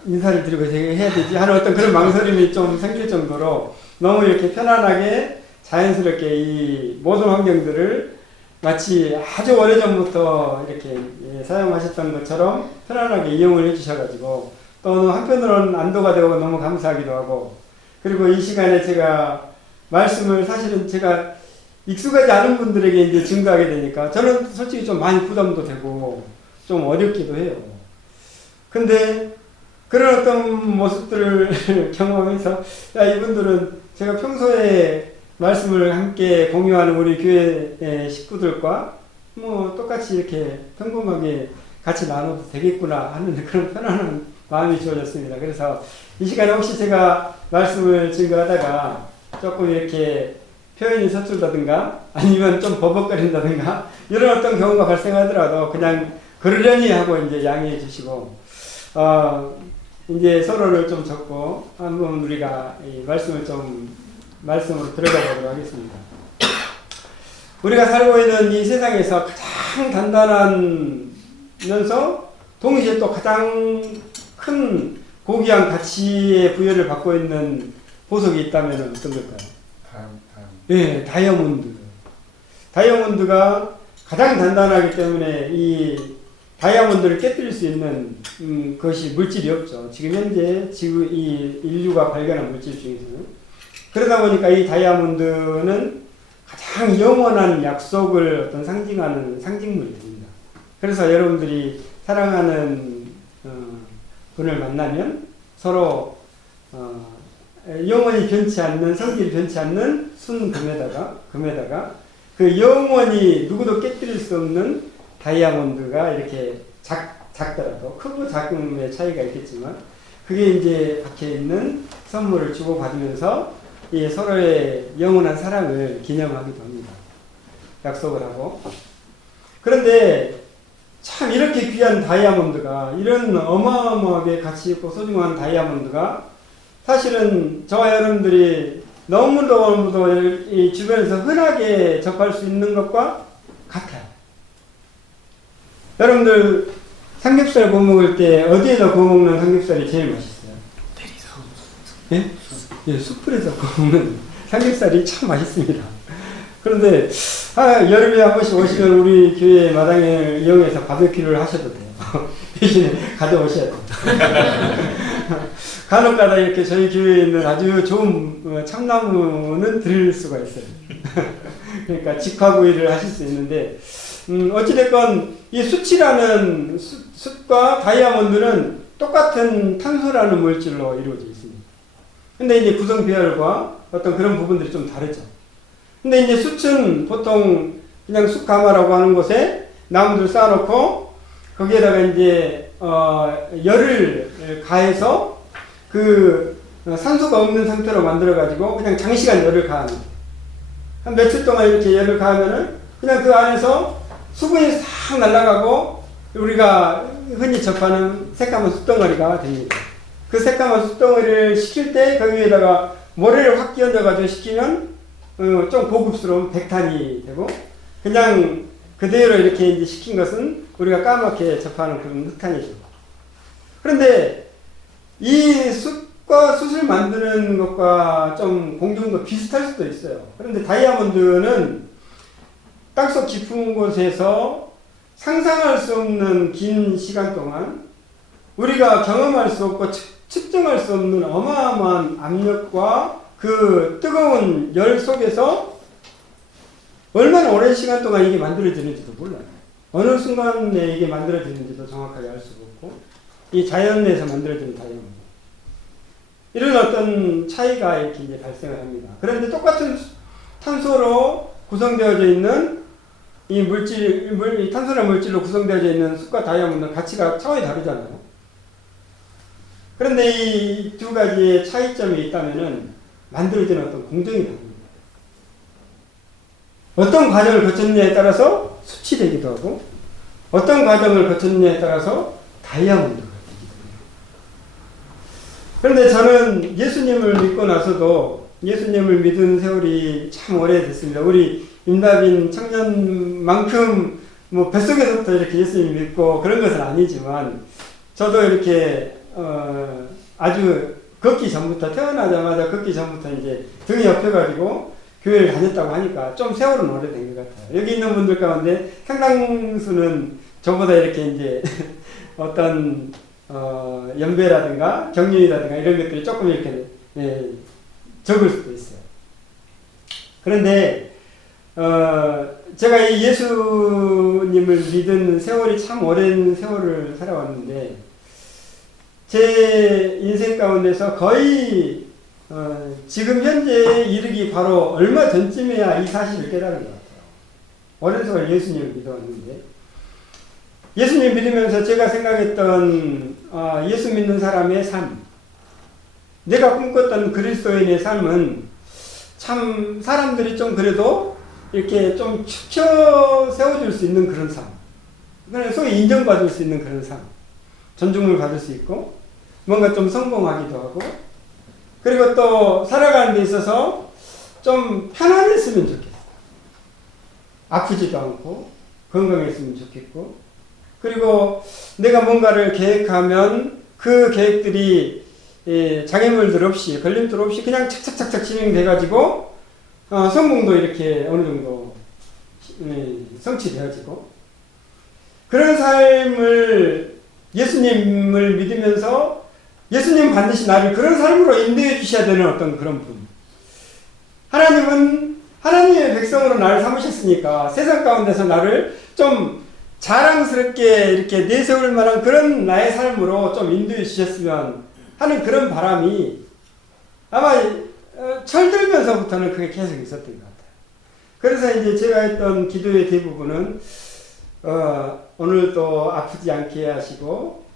인사를 드리고 해야 되지 하는 어떤 그런 망설임이 좀 생길 정도로 너무 이렇게 편안하게 자연스럽게 이 모든 환경들을 마치 아주 오래전부터 이렇게 사용하셨던 것처럼 편안하게 이용을 해주셔가지고 또 한편으로는 안도가 되고 너무 감사하기도 하고 그리고 이 시간에 제가 말씀을 사실은 제가 익숙하지 않은 분들에게 이제 증거하게 되니까 저는 솔직히 좀 많이 부담도 되고 좀 어렵기도 해요. 근데 그런 어떤 모습들을 경험해서 이분들은 제가 평소에 말씀을 함께 공유하는 우리 교회 식구들과 뭐 똑같이 이렇게 평범하게 같이 나눠도 되겠구나 하는 그런 편안한 마음이 주어졌습니다. 그래서 이 시간에 혹시 제가 말씀을 증거하다가 조금 이렇게 표현이 서툴다든가 아니면 좀 버벅거린다든가 이런 어떤 경우가 발생하더라도 그냥 그러려니 하고 이제 양해해 주시고 이제 서로를 좀 적고 한번 우리가 이 말씀으로 들어가 보도록 하겠습니다. 우리가 살고 있는 이 세상에서 가장 단단하면서 동시에 또 가장 큰 고귀한 가치의 부여를 받고 있는 보석이 있다면 어떤 걸까요? 네, 다이아몬드. 다이아몬드가 가장 단단하기 때문에 이 다이아몬드를 깨뜨릴 수 있는 것이 물질이 없죠. 지금 현재 이 인류가 발견한 물질 중에서는. 그러다 보니까 이 다이아몬드는 가장 영원한 약속을 어떤 상징하는 상징물이 됩니다. 그래서 여러분들이 사랑하는 분을 만나면 서로 영원히 변치 않는 성질이 변치 않는 순금에다가 그 영원히 누구도 깨뜨릴 수 없는 다이아몬드가 이렇게 작더라도 크고 작음의 차이가 있겠지만 그게 이제 박혀 있는 선물을 주고 받으면서 이 서로의 영원한 사랑을 기념하기도 합니다. 약속을 하고. 그런데 참 이렇게 귀한 다이아몬드가 이런 어마어마하게 가치 있고 소중한 다이아몬드가 사실은 저와 여러분들이 너무도 이 주변에서 흔하게 접할 수 있는 것과 같아요. 여러분들 삼겹살 구워 먹을 때 어디에다 구워 먹는 삼겹살이 제일 맛있어요? 예? 예, 숯불에서 구워 먹는 삼겹살이 참 맛있습니다. 그런데 여름에 한 번씩 오시면 우리 교회 마당을 이용해서 바베큐를 하셔도 돼요. 대신에 가져오셔야 돼요. 간혹가다 이렇게 저희 교회에 있는 아주 좋은 참나무는 드릴 수가 있어요. 그러니까 직화구이를 하실 수 있는데 어찌됐건 이 숯과 다이아몬드는 똑같은 탄소라는 물질로 이루어져 있습니다. 근데 이제 구성 비율과 어떤 그런 부분들이 좀 다르죠. 근데 이제 숯은 보통 그냥 숯가마라고 하는 곳에 나무들 쌓아놓고 거기에다가 이제 열을 가해서 그 산소가 없는 상태로 만들어가지고 그냥 장시간 열을 가하는 한 며칠 동안 이렇게 열을 가하면은 그냥 그 안에서 수분이 싹 날아가고 우리가 흔히 접하는 새까만 숯덩어리가 됩니다. 그 새까만 숯덩어리를 식힐 때 거기에다가 모래를 확 끼얹어가지고 식히면 좀 고급스러운 백탄이 되고, 그냥 그대로 이렇게 이제 식힌 것은 우리가 까맣게 접하는 그런 흑탄이죠. 그런데 이 숯과 숯을 만드는 것과 좀 공정도 비슷할 수도 있어요. 그런데 다이아몬드는 땅속 깊은 곳에서 상상할 수 없는 긴 시간 동안 우리가 경험할 수 없고 측정할 수 없는 어마어마한 압력과 그 뜨거운 열 속에서 얼마나 오랜 시간 동안 이게 만들어지는지도 몰라요. 어느 순간에 이게 만들어지는지도 정확하게 알 수가 없고, 이 자연 내에서 만들어지는 다이아몬드. 이런 어떤 차이가 이렇게 이제 발생을 합니다. 그런데 똑같은 탄소로 구성되어져 있는 이 이 탄소나 물질로 구성되어져 있는 숯과 다이아몬드는 가치가 차원이 다르잖아요. 그런데 이 두 가지의 차이점이 있다면은 만들어지는 어떤 공정이 다릅니다. 어떤 과정을 거쳤느냐에 따라서 숯이 되기도 하고, 어떤 과정을 거쳤느냐에 따라서 다이아몬드가 되기도 합니다. 그런데 저는 예수님을 믿고 나서도 예수님을 믿은 세월이 참 오래됐습니다. 우리 임다빈 청년만큼 뭐 뱃속에서부터 이렇게 예수님 믿고 그런 것은 아니지만, 저도 이렇게 아주 걷기 전부터, 태어나자마자 걷기 전부터 이제 등이 엎여가지고 교회를 다녔다고 하니까 좀 세월은 오래된 것 같아요. 여기 있는 분들 가운데 상당수는 저보다 이렇게 이제 어떤 연배라든가 경륜이라든가 이런 것들이 조금 이렇게 적을 수도 있어요. 그런데 제가 이 예수님을 믿은 세월이 참 오랜 세월을 살아왔는데, 제 인생 가운데서 거의 지금 현재에 이르기 바로 얼마 전쯤에야 이 사실을 깨달은 것 같아요. 오랜 세월 예수님을 믿어왔는데, 예수님 믿으면서 제가 생각했던 예수 믿는 사람의 삶, 내가 꿈꿨던 그리스도인의 삶은 참 사람들이 좀 그래도 이렇게 좀 축혀 세워줄 수 있는 그런 삶, 소위 인정받을 수 있는 그런 삶, 존중을 받을 수 있고 뭔가 좀 성공하기도 하고, 그리고 또 살아가는 데 있어서 좀 편안했으면 좋겠어요. 아프지도 않고 건강했으면 좋겠고, 그리고 내가 뭔가를 계획하면 그 계획들이 장애물들 없이, 걸림돌 없이 그냥 착착착착 진행돼가지고 성공도 이렇게 어느 정도 성취되어지고, 그런 삶을 예수님을 믿으면서 예수님 반드시 나를 그런 삶으로 인도해 주셔야 되는 어떤 그런 분. 하나님은 하나님의 백성으로 나를 삼으셨으니까 세상 가운데서 나를 좀 자랑스럽게 이렇게 내세울 만한 그런 나의 삶으로 좀 인도해 주셨으면 하는 그런 바람이 아마 철들면서부터는 그게 계속 있었던 것 같아요. 그래서 이제 제가 했던 기도의 대부분은 오늘 또 아프지 않게 하시고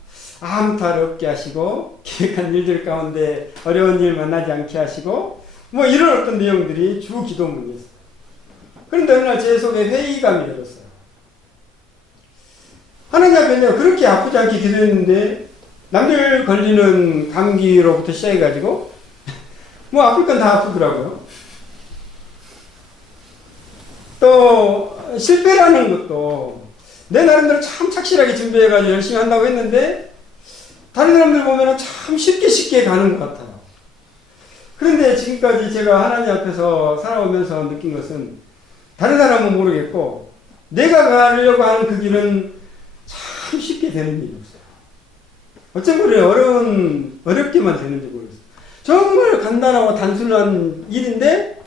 아무 탈 없게 하시고 계획한 일들 가운데 어려운 일 만나지 않게 하시고 뭐 이런 어떤 내용들이 주 기도문이었어요. 그런데 어느 날 제 속에 회의감이 들었어요. 하나님 앞에 내가 그렇게 아프지 않게 기도했는데 남들 걸리는 감기로부터 시작해가지고 뭐 아플 건 다 아프더라고요. 또 실패라는 것도 내 나름대로 참 착실하게 준비해가지고 열심히 한다고 했는데 다른 사람들 보면 참 쉽게 가는 것 같아요. 그런데 지금까지 제가 하나님 앞에서 살아오면서 느낀 것은 다른 사람은 모르겠고 내가 가려고 하는 그 길은 참 쉽게 되는 일이 없어요. 어쩜 그래 어렵게만 되는지 모르겠어요. 정말 간단하고 단순한 일인데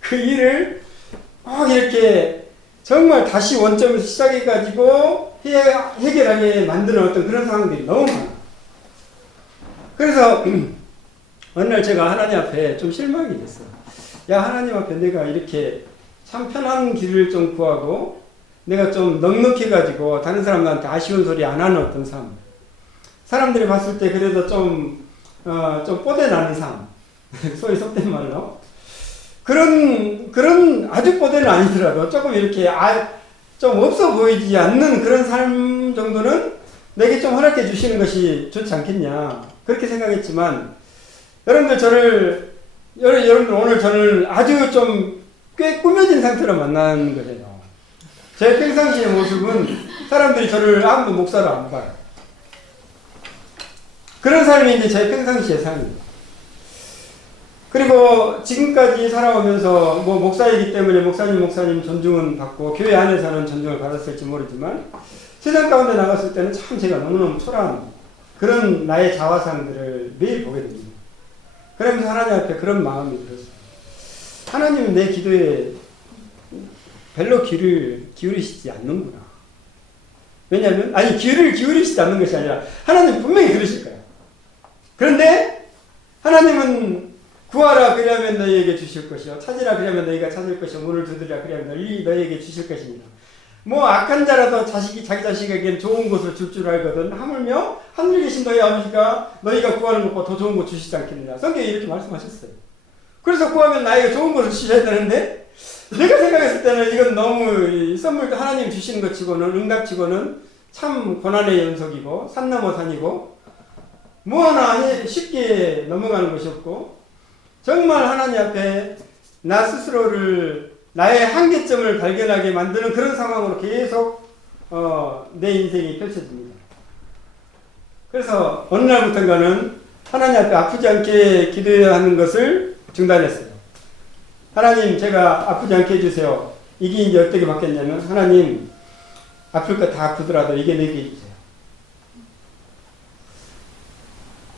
그 일을 꼭 이렇게 정말 다시 원점에서 시작해가지고 해결하게 만드는 어떤 그런 상황들이 너무 많아요. 그래서 어느 날 제가 하나님 앞에 좀 실망이 됐어요. 야, 하나님 앞에 내가 이렇게 참 편한 길을 좀 구하고 내가 좀 넉넉해가지고 다른 사람들한테 아쉬운 소리 안 하는 어떤 삶, 사람들이 봤을 때 그래도 좀 뽀대나는 삶, 소위 속된 말로 그런 아주 뽀대는 아니더라도 조금 이렇게 좀 없어 보이지 않는 그런 삶 정도는 내게 좀 허락해 주시는 것이 좋지 않겠냐 그렇게 생각했지만 여러분들 오늘 저를 아주 좀 꽤 꾸며진 상태로 만나는 거예요. 제 평상시의 모습은 사람들이 저를 아무도 목사로 안 봐요. 그런 삶이 이제 제 평상시의 삶이에요. 그리고 지금까지 살아오면서 뭐 목사이기 때문에 목사님 존중은 받고 교회 안에서는 존중을 받았을지 모르지만 세상 가운데 나갔을 때는 참 제가 너무너무 초라한 그런 나의 자화상들을 매일 보게 됩니다. 그러면서 하나님 앞에 그런 마음이 들었어요. 하나님은 내 기도에 별로 귀를 기울이시지 않는구나. 왜냐하면 귀를 기울이시지 않는 것이 아니라 하나님 분명히 들으실 거예요. 그런데 하나님은 구하라 그리하면 너희에게 주실 것이요 찾으라 그리하면 너희가 찾을 것이요 문을 두드리라 그리하면 너희에게 주실 것입니다. 뭐 악한 자라도 자기 자식에게는 좋은 것을 줄 알거든 하물며 하늘에 계신 너희 아버지가 너희가 구하는 것보다 더 좋은 것 주시지 않겠느냐. 성경에 이렇게 말씀하셨어요. 그래서 구하면 나에게 좋은 것을 주셔야 되는데 내가 생각했을 때는 이건 너무 선물 하나님 주시는 것 치고는 응답치고는 참 고난의 연속이고 산 넘어 산이고 뭐 하나 쉽게 넘어가는 것이 없고 정말 하나님 앞에 나 스스로를 나의 한계점을 발견하게 만드는 그런 상황으로 계속 내 인생이 펼쳐집니다. 그래서 어느 날부터인가는 하나님 앞에 아프지 않게 기도해야 하는 것을 중단했어요. 하나님 제가 아프지 않게 해주세요. 이게 이제 어떻게 바뀌었냐면 하나님 아플 거 다 아프더라도 이겨내게 해주세요.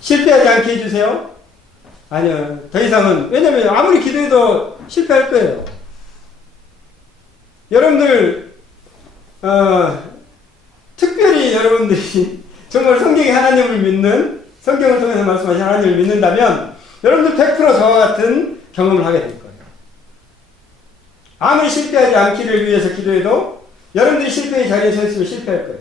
실패하지 않게 해주세요. 아니요. 더 이상은 왜냐면 아무리 기도해도 실패할 거예요. 여러분들 특별히 여러분들이 정말 성경에 하나님을 믿는 성경을 통해서 말씀하신 하나님을 믿는다면 여러분들 100% 저와 같은 경험을 하게 될 거예요. 아무리 실패하지 않기를 위해서 기도해도 여러분들이 실패의 자리에 서 있으면 실패할 거예요.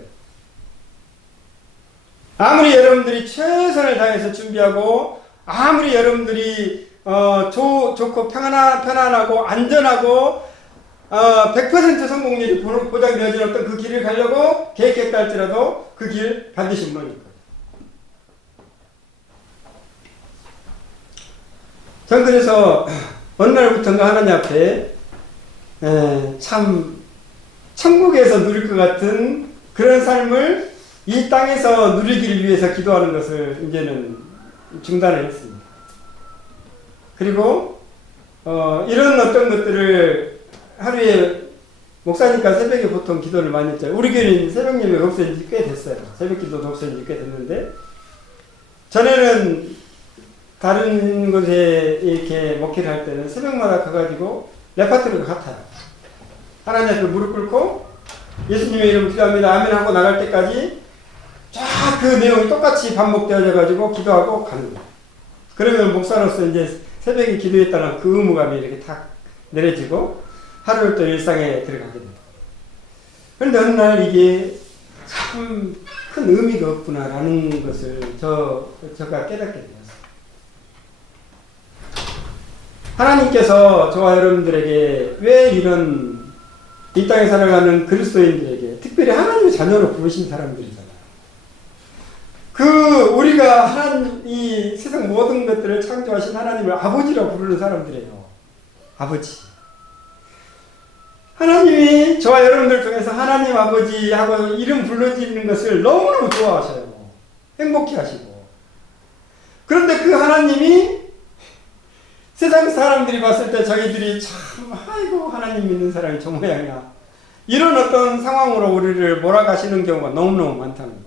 아무리 여러분들이 최선을 다해서 준비하고 아무리 여러분들이 좋고 편안하고 안전하고 100% 성공률이 보장되어진 어떤 그 길을 가려고 계획했다 할지라도 그 길 반드시 무너질 거예요. 전 그래서 어느 날부터인가 하나님 앞에 참 천국에서 누릴 것 같은 그런 삶을 이 땅에서 누리기를 위해서 기도하는 것을 이제는 중단을 했습니다. 그리고 이런 어떤 것들을 하루에 목사니까 새벽에 보통 기도를 많이 했죠. 우리 교회는 새벽 예배가 없어진 지 꽤 됐어요. 새벽 기도도 없어진 지 꽤 됐는데 전에는 다른 곳에 이렇게 목회를 할 때는 새벽마다 가가지고 레파토리가 같아요. 하나님 앞에 무릎 꿇고 예수님의 이름 기도합니다. 아멘 하고 나갈 때까지 쫙 그 내용이 똑같이 반복되어져 가지고 기도하고 가는 거예요. 그러면 목사로서 이제 새벽에 기도했다는 그 의무감이 이렇게 탁 내려지고 하루를 또 일상에 들어가게 됩니다. 그런데 어느 날 이게 참 큰 의미가 없구나라는 것을 제가 깨닫게 되었어요. 하나님께서 저와 여러분들에게 왜 이런 이 땅에 살아가는 그리스도인들에게 특별히 하나님의 자녀로 부르신 사람들이잖아요. 우리가 이 세상 모든 것들을 창조하신 하나님을 아버지라고 부르는 사람들이에요. 아버지. 하나님이 저와 여러분들 중에서 하나님 아버지 하고 이름 불러지는 것을 너무너무 좋아하셔요. 행복해 하시고. 그런데 그 하나님이 세상 사람들이 봤을 때 자기들이 참 아이고 하나님 믿는 사람이 저 모양이야. 이런 어떤 상황으로 우리를 몰아가시는 경우가 너무너무 많다는 거예요.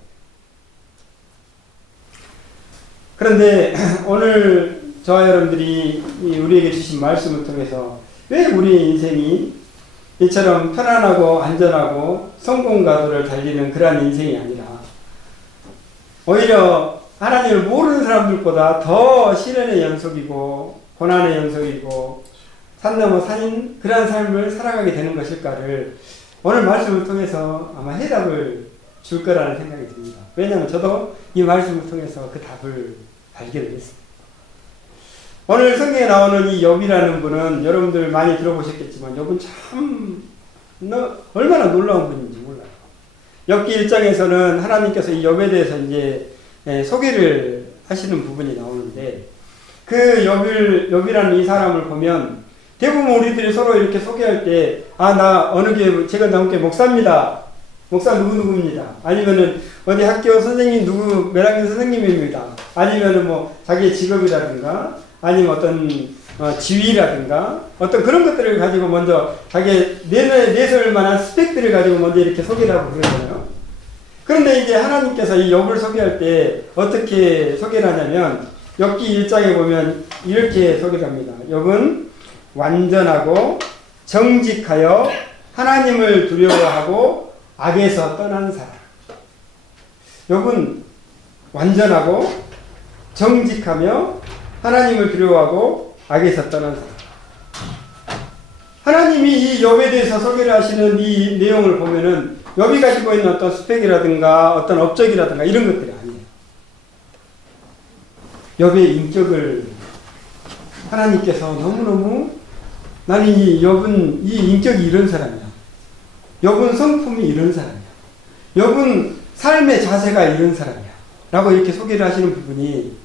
그런데 오늘 저와 여러분들이 우리에게 주신 말씀을 통해서 왜 우리의 인생이 이처럼 편안하고 안전하고 성공가도를 달리는 그러한 인생이 아니라 오히려 하나님을 모르는 사람들보다 더 시련의 연속이고 고난의 연속이고 산 넘어 산인 그러한 삶을 살아가게 되는 것일까를 오늘 말씀을 통해서 아마 해답을 줄 거라는 생각이 듭니다. 왜냐하면 저도 이 말씀을 통해서 그 답을 발견을 했습니다. 오늘 성경에 나오는 이 욥이라는 분은 여러분들 많이 들어보셨겠지만 욥은 참 얼마나 놀라운 분인지 몰라요. 욥기 1장에서는 하나님께서 이 욥에 대해서 이제 소개를 하시는 부분이 나오는데 그 욥이라는 이 사람을 보면 대부분 우리들이 서로 이렇게 소개할 때 나 어느 게 제가 나온 게 목사입니다. 목사 누구누구입니다. 아니면은 어디 학교 선생님 누구 매랑교 선생님입니다. 아니면은 뭐 자기의 직업이라든가 아니면 어떤 지위라든가 어떤 그런 것들을 가지고 먼저 자기의 내세울 만한 스펙들을 가지고 먼저 이렇게 소개를 하고 그러잖아요. 그런데 이제 하나님께서 이 욥을 소개할 때 어떻게 소개를 하냐면 욥기 1장에 보면 이렇게 소개를 합니다. 욥은 완전하고 정직하여 하나님을 두려워하고 악에서 떠난 사람. 욥은 완전하고 정직하며 하나님을 두려워하고 악에서 떠난 사람. 하나님이 이 욥에 대해서 소개를 하시는 이 내용을 보면은 욥이 가지고 있는 어떤 스펙이라든가 어떤 업적이라든가 이런 것들이 아니에요. 욥의 인격을 하나님께서 너무너무 나는 이 욥은 이 인격이 이런 사람이야. 욥은 성품이 이런 사람이야. 욥은 삶의 자세가 이런 사람이야. 라고 이렇게 소개를 하시는 부분이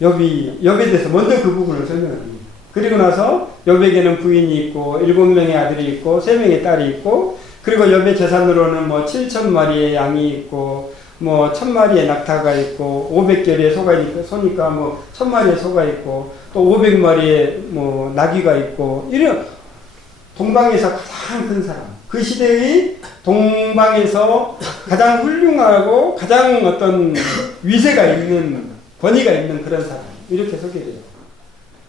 욥에 대해서 먼저 그 부분을 설명합니다. 그리고 나서 욥에게는 부인이 있고 7명의 아들이 있고 3명의 딸이 있고 그리고 욥의 재산으로는 뭐 7,000마리의 양이 있고 뭐 1,000마리의 낙타가 있고 500결의 소가 있고 소니까 뭐 1,000마리의 소가 있고 또 500마리의 뭐 나귀가 있고 이런 동방에서 가장 큰 사람, 그 시대의 동방에서 가장 훌륭하고 가장 어떤 위세가 있는 권위가 있는 그런 사람 이렇게 소개해요.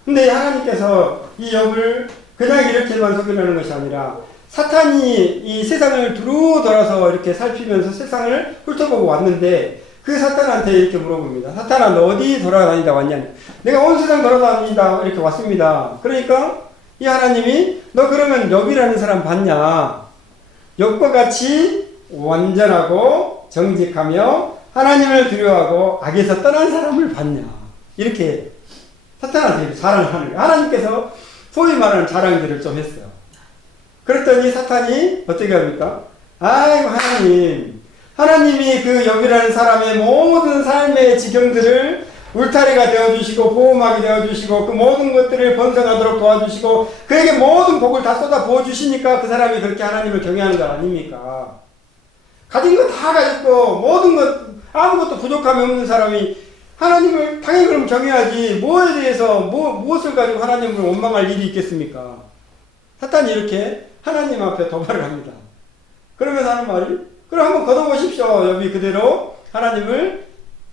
근데 하나님께서 이 욥을 그냥 이렇게만 소개하는 것이 아니라 사탄이 이 세상을 두루 돌아서 이렇게 살피면서 세상을 훑어보고 왔는데 그 사탄한테 이렇게 물어봅니다. 사탄아 너 어디 돌아다니다 왔냐? 내가 온 세상 돌아다니다 이렇게 왔습니다. 그러니까 이 하나님이 너 그러면 욥이라는 사람 봤냐? 욥과 같이 완전하고 정직하며 하나님을 두려워하고 악에서 떠난 사람을 봤냐? 이렇게 사탄한테 자랑을 하는 거예요. 하나님께서 소위 말하는 자랑들을 좀 했어요. 그랬더니 사탄이 어떻게 합니까? 아이고 하나님이 그 욥이라는 사람의 모든 삶의 지경들을 울타리가 되어주시고 보호막이 되어주시고 그 모든 것들을 번성하도록 도와주시고 그에게 모든 복을 다 쏟아 부어주시니까 그 사람이 그렇게 하나님을 경외하는 거 아닙니까? 가진 거 다 가졌고 모든 것 아무것도 부족함이 없는 사람이 하나님을 당연히 그럼 경외하지 뭐에 대해서 무엇을 가지고 하나님을 원망할 일이 있겠습니까? 사탄이 이렇게 하나님 앞에 도발을 합니다. 그러면서 하는 말이 그럼 한번 걷어보십시오. 욥이 그대로 하나님을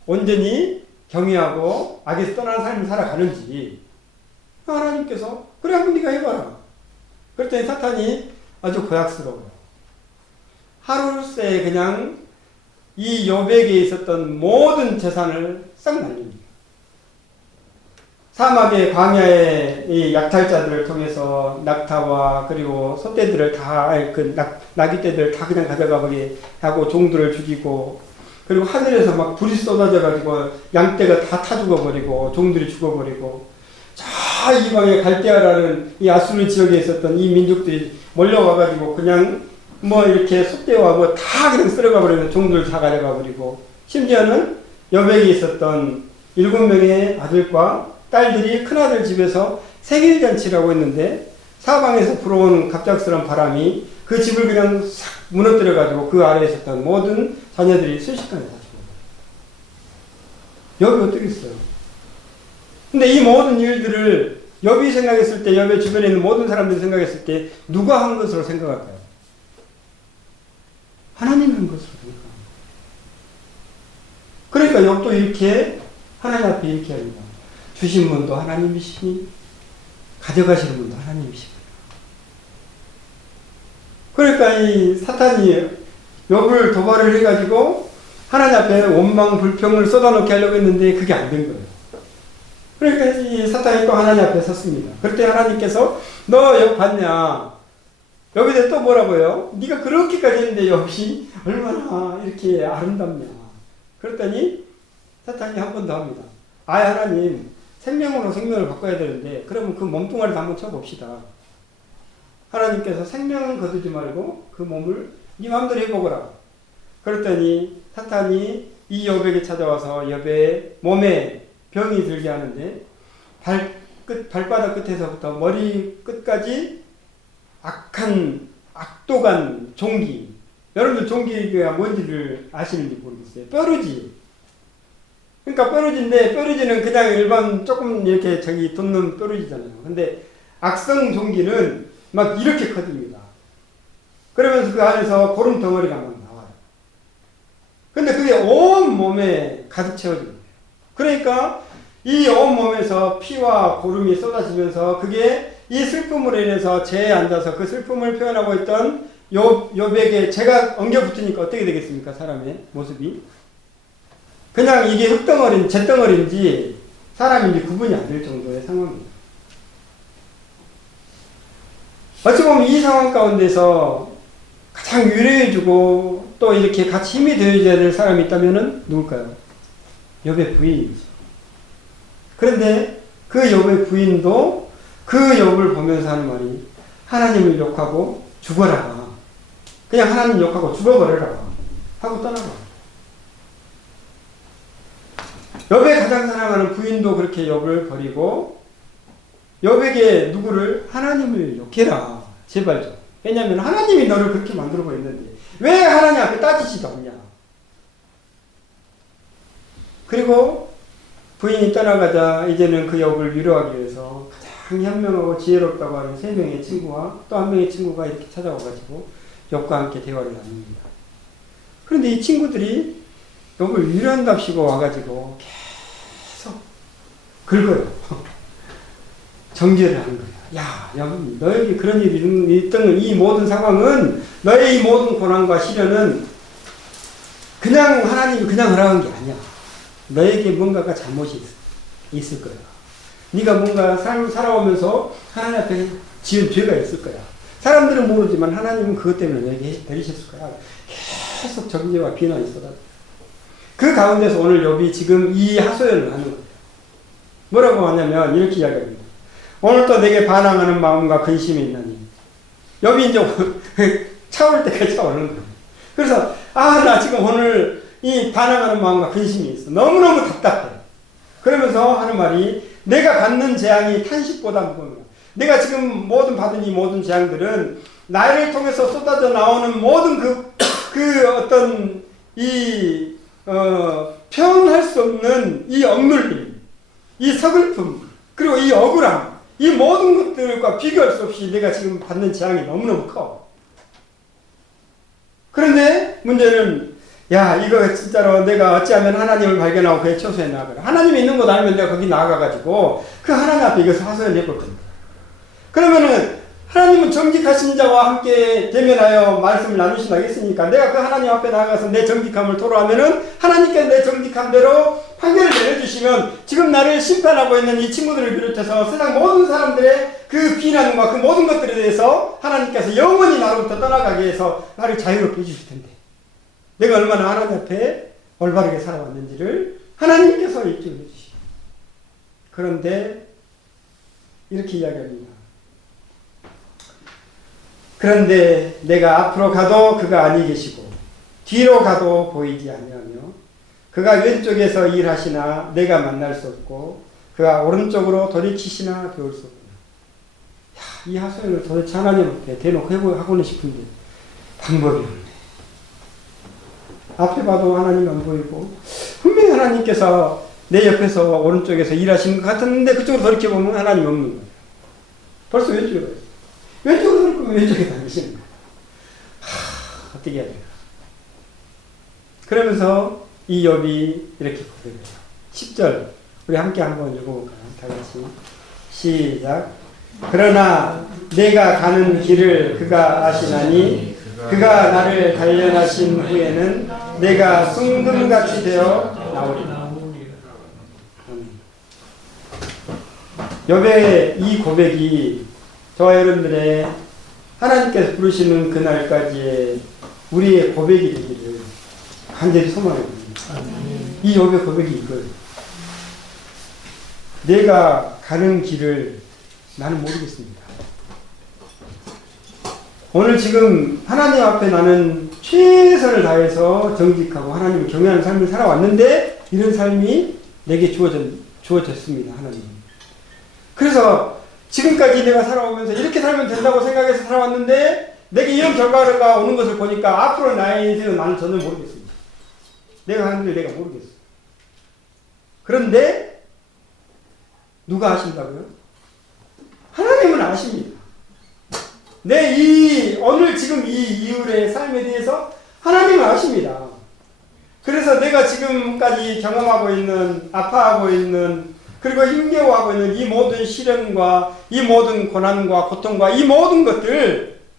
온전히 경외하고 악에서 떠나는 삶을 살아가는지. 하나님께서 그래 한번 네가 해봐라. 그랬더니 사탄이 아주 고약스러워요. 하루새 그냥 이 욥에게 있었던 모든 재산을 싹 날립니다. 사막의 광야의 이 약탈자들을 통해서 낙타와 그리고 소떼들을 다, 나귀떼들을 다 그냥 가져가 버리게 하고 종들을 죽이고 그리고 하늘에서 막 불이 쏟아져 가지고 양떼가 다 타 죽어버리고 종들이 죽어버리고 저 이방의 갈대아라는 이 아수르 지역에 있었던 이 민족들이 몰려와 가지고 그냥 뭐 이렇게 소떼와 뭐 다 그냥 쓸어가 버리는 종들 다 가져가 버리고 심지어는 욥에게 있었던 7명의 아들과 딸들이 큰아들 집에서 생일잔치라고 했는데 사방에서 불어오는 갑작스러운 바람이 그 집을 그냥 싹 무너뜨려가지고 그 아래에 있었던 모든 자녀들이 순식간에 다 죽어요. 욥이 어떻겠어요? 근데 이 모든 일들을 욥이 생각했을 때 욥의 주변에 있는 모든 사람들이 생각했을 때 누가 한 것으로 생각할까요? 하나님이 한 것으로 생각합니다. 그러니까 욥도 이렇게 하나님 앞에 이렇게 합니다. 주신 분도 하나님이시니 가져가시는 분도 하나님이시니. 그러니까 이 사탄이 욥을 도발을 해가지고 하나님 앞에 원망 불평을 쏟아놓게 하려고 했는데 그게 안 된 거예요. 그러니까 이 사탄이 또 하나님 앞에 섰습니다. 그때 하나님께서 너 욥 봤냐? 욥에 대해 또 뭐라고요? 네가 그렇게까지 했는데 욥이 얼마나 이렇게 아름답냐? 그랬더니 사탄이 한 번 더 합니다. 하나님 생명으로 생명을 바꿔야 되는데 그러면 그 몸뚱아리도 한번 쳐봅시다. 하나님께서 생명은 거두지 말고 그 몸을 네 마음대로 해보거라. 그랬더니 사탄이 이 욥에게 찾아와서 욥의 몸에 병이 들게 하는데 발바닥 끝에서부터 머리 끝까지 악독한 종기. 여러분들 종기가 뭔지를 아시는지 모르겠어요. 뾰루지. 그러니까 뾰루지인데 뾰루지는 그냥 일반 조금 이렇게 저기 돋는 뾰루지잖아요. 근데 악성 종기는 막 이렇게 커집니다. 그러면서 그 안에서 고름 덩어리가 막 나와요. 근데 그게 온 몸에 가득 채워집니다. 그러니까 이 온 몸에서 피와 고름이 쏟아지면서 그게 이 슬픔으로 인해서 재에 앉아서 그 슬픔을 표현하고 있던 욥에게 재가 엉겨 붙으니까 어떻게 되겠습니까? 사람의 모습이. 그냥 이게 흙덩어리, 잿덩어리인지 사람인지 구분이 안 될 정도의 상황입니다. 어찌 보면 이 상황 가운데서 가장 위로해주고 또 이렇게 같이 힘이 되어줘야 될 사람이 있다면 누굴까요? 욥의 부인이죠. 그런데 그 욥의 부인도 그 욥을 보면서 하는 말이 하나님을 욕하고 죽어라. 그냥 하나님 욕하고 죽어버려라. 하고 떠나가. 욥의 가장 사랑하는 부인도 그렇게 욥을 버리고 욥에게 누구를? 하나님을 욕해라. 제발 좀. 왜냐하면 하나님이 너를 그렇게 만들고 있는데 왜 하나님 앞에 따지지도 않냐. 그리고 부인이 떠나가자 이제는 그 욥을 위로하기 위해서 가장 현명하고 지혜롭다고 하는 3명의 친구와 또 1명의 친구가 이렇게 찾아와가지고 욥과 함께 대화를 나눕니다. 그런데 이 친구들이 욥을 위로한답시고 와가지고 계속 긁어요. 정죄를 하는 거예요. 야, 여러분, 너에게 그런 일이 있던 이 모든 상황은 너의 이 모든 고난과 시련은 그냥 하나님이 그냥 허락한 게 아니야. 너에게 뭔가가 잘못이 있을 거야. 네가 뭔가 살아오면서 하나님 앞에 지은 죄가 있을 거야. 사람들은 모르지만 하나님은 그것 때문에 너에게 내리셨을 거야. 계속 정죄와 비난이 쏟아져. 그 가운데서 오늘 욥이 지금 이 하소연을 하는 거예요. 뭐라고 하냐면 이렇게 이야기합니다. 오늘 또 내게 반항하는 마음과 근심이 있나니. 욥이 이제 차올 때까지 차오르는 거예요. 그래서 나 지금 오늘 이 반항하는 마음과 근심이 있어. 너무너무 답답해. 그러면서 하는 말이 내가 받는 재앙이 탄식보다 무거워. 내가 지금 받은 이 모든 재앙들은 나를 통해서 쏟아져 나오는 모든 그 어떤 표현할 수 없는 이 억눌림, 이 서글픔, 그리고 이 억울함, 이 모든 것들과 비교할 수 없이 내가 지금 받는 재앙이 너무너무 커. 그런데 문제는 이거 진짜로 내가 어찌하면 하나님을 발견하고 그의 처소에 나아가라. 하나님이 있는 곳 알면 내가 거기 나아가가지고 그 하나님 앞에 이것을 하소연해 볼 겁니다. 그러면은 하나님은 정직하신 자와 함께 대면하여 말씀을 나누신다겠습니까? 내가 그 하나님 앞에 나가서 내 정직함을 토로하면은 하나님께서 내 정직함대로 판결을 내려주시면 지금 나를 심판하고 있는 이 친구들을 비롯해서 세상 모든 사람들의 그 비난과 그 모든 것들에 대해서 하나님께서 영원히 나로부터 떠나가게 해서 나를 자유롭게 해주실 텐데 내가 얼마나 하나님 앞에 올바르게 살아왔는지를 하나님께서 입증해 주시고 그런데 이렇게 이야기합니다. 그런데 내가 앞으로 가도 그가 아니 계시고 뒤로 가도 보이지 아니하며 그가 왼쪽에서 일하시나 내가 만날 수 없고 그가 오른쪽으로 돌이키시나 배울 수 없구나. 이 하소연을 도대체 하나님 앞에 대놓고 하고는 싶은데 방법이 없네. 앞에 봐도 하나님 안 보이고 분명히 하나님께서 내 옆에서 오른쪽에서 일하시는 것 같았는데 그쪽으로 돌이켜보면 하나님 없는 거예요. 벌써 왼쪽에 가요. 왼쪽으로 돌이키면 왼쪽에 다니시는 거예요. 어떻게 해야 될까? 그러면서 이 욥이 이렇게 고백해요. 10절 우리 함께 한번 읽어볼까요? 다 같이 시작. 그러나 내가 가는 길을 그가 아시나니 그가 나를 단련하신 후에는 내가 순금같이 되어 나오리라. 욥의 이 고백이 저와 여러분들의 하나님께서 부르시는 그날까지의 우리의 고백이 되기를 간절히 소망합니다. 이 욥의 고백이 이거예요. 내가 가는 길을 나는 모르겠습니다. 오늘 지금 하나님 앞에 나는 최선을 다해서 정직하고 하나님을 경외하는 삶을 살아왔는데 이런 삶이 내게 주어졌습니다. 하나님. 그래서 지금까지 내가 살아오면서 이렇게 살면 된다고 생각해서 살아왔는데 내게 이런 결과가 오는 것을 보니까 앞으로 나의 인생은 나는 전혀 모르겠습니다. 내가 하는 일 내가 모르겠어요. 그런데 누가 아신다고요? 하나님은 아십니다. 오늘 지금 이 이후의 삶에 대해서 하나님은 아십니다. 그래서 내가 지금까지 경험하고 있는, 아파하고 있는, 그리고 힘겨워하고 있는 이 모든 시련과 이 모든 고난과 고통과 이 모든 것들은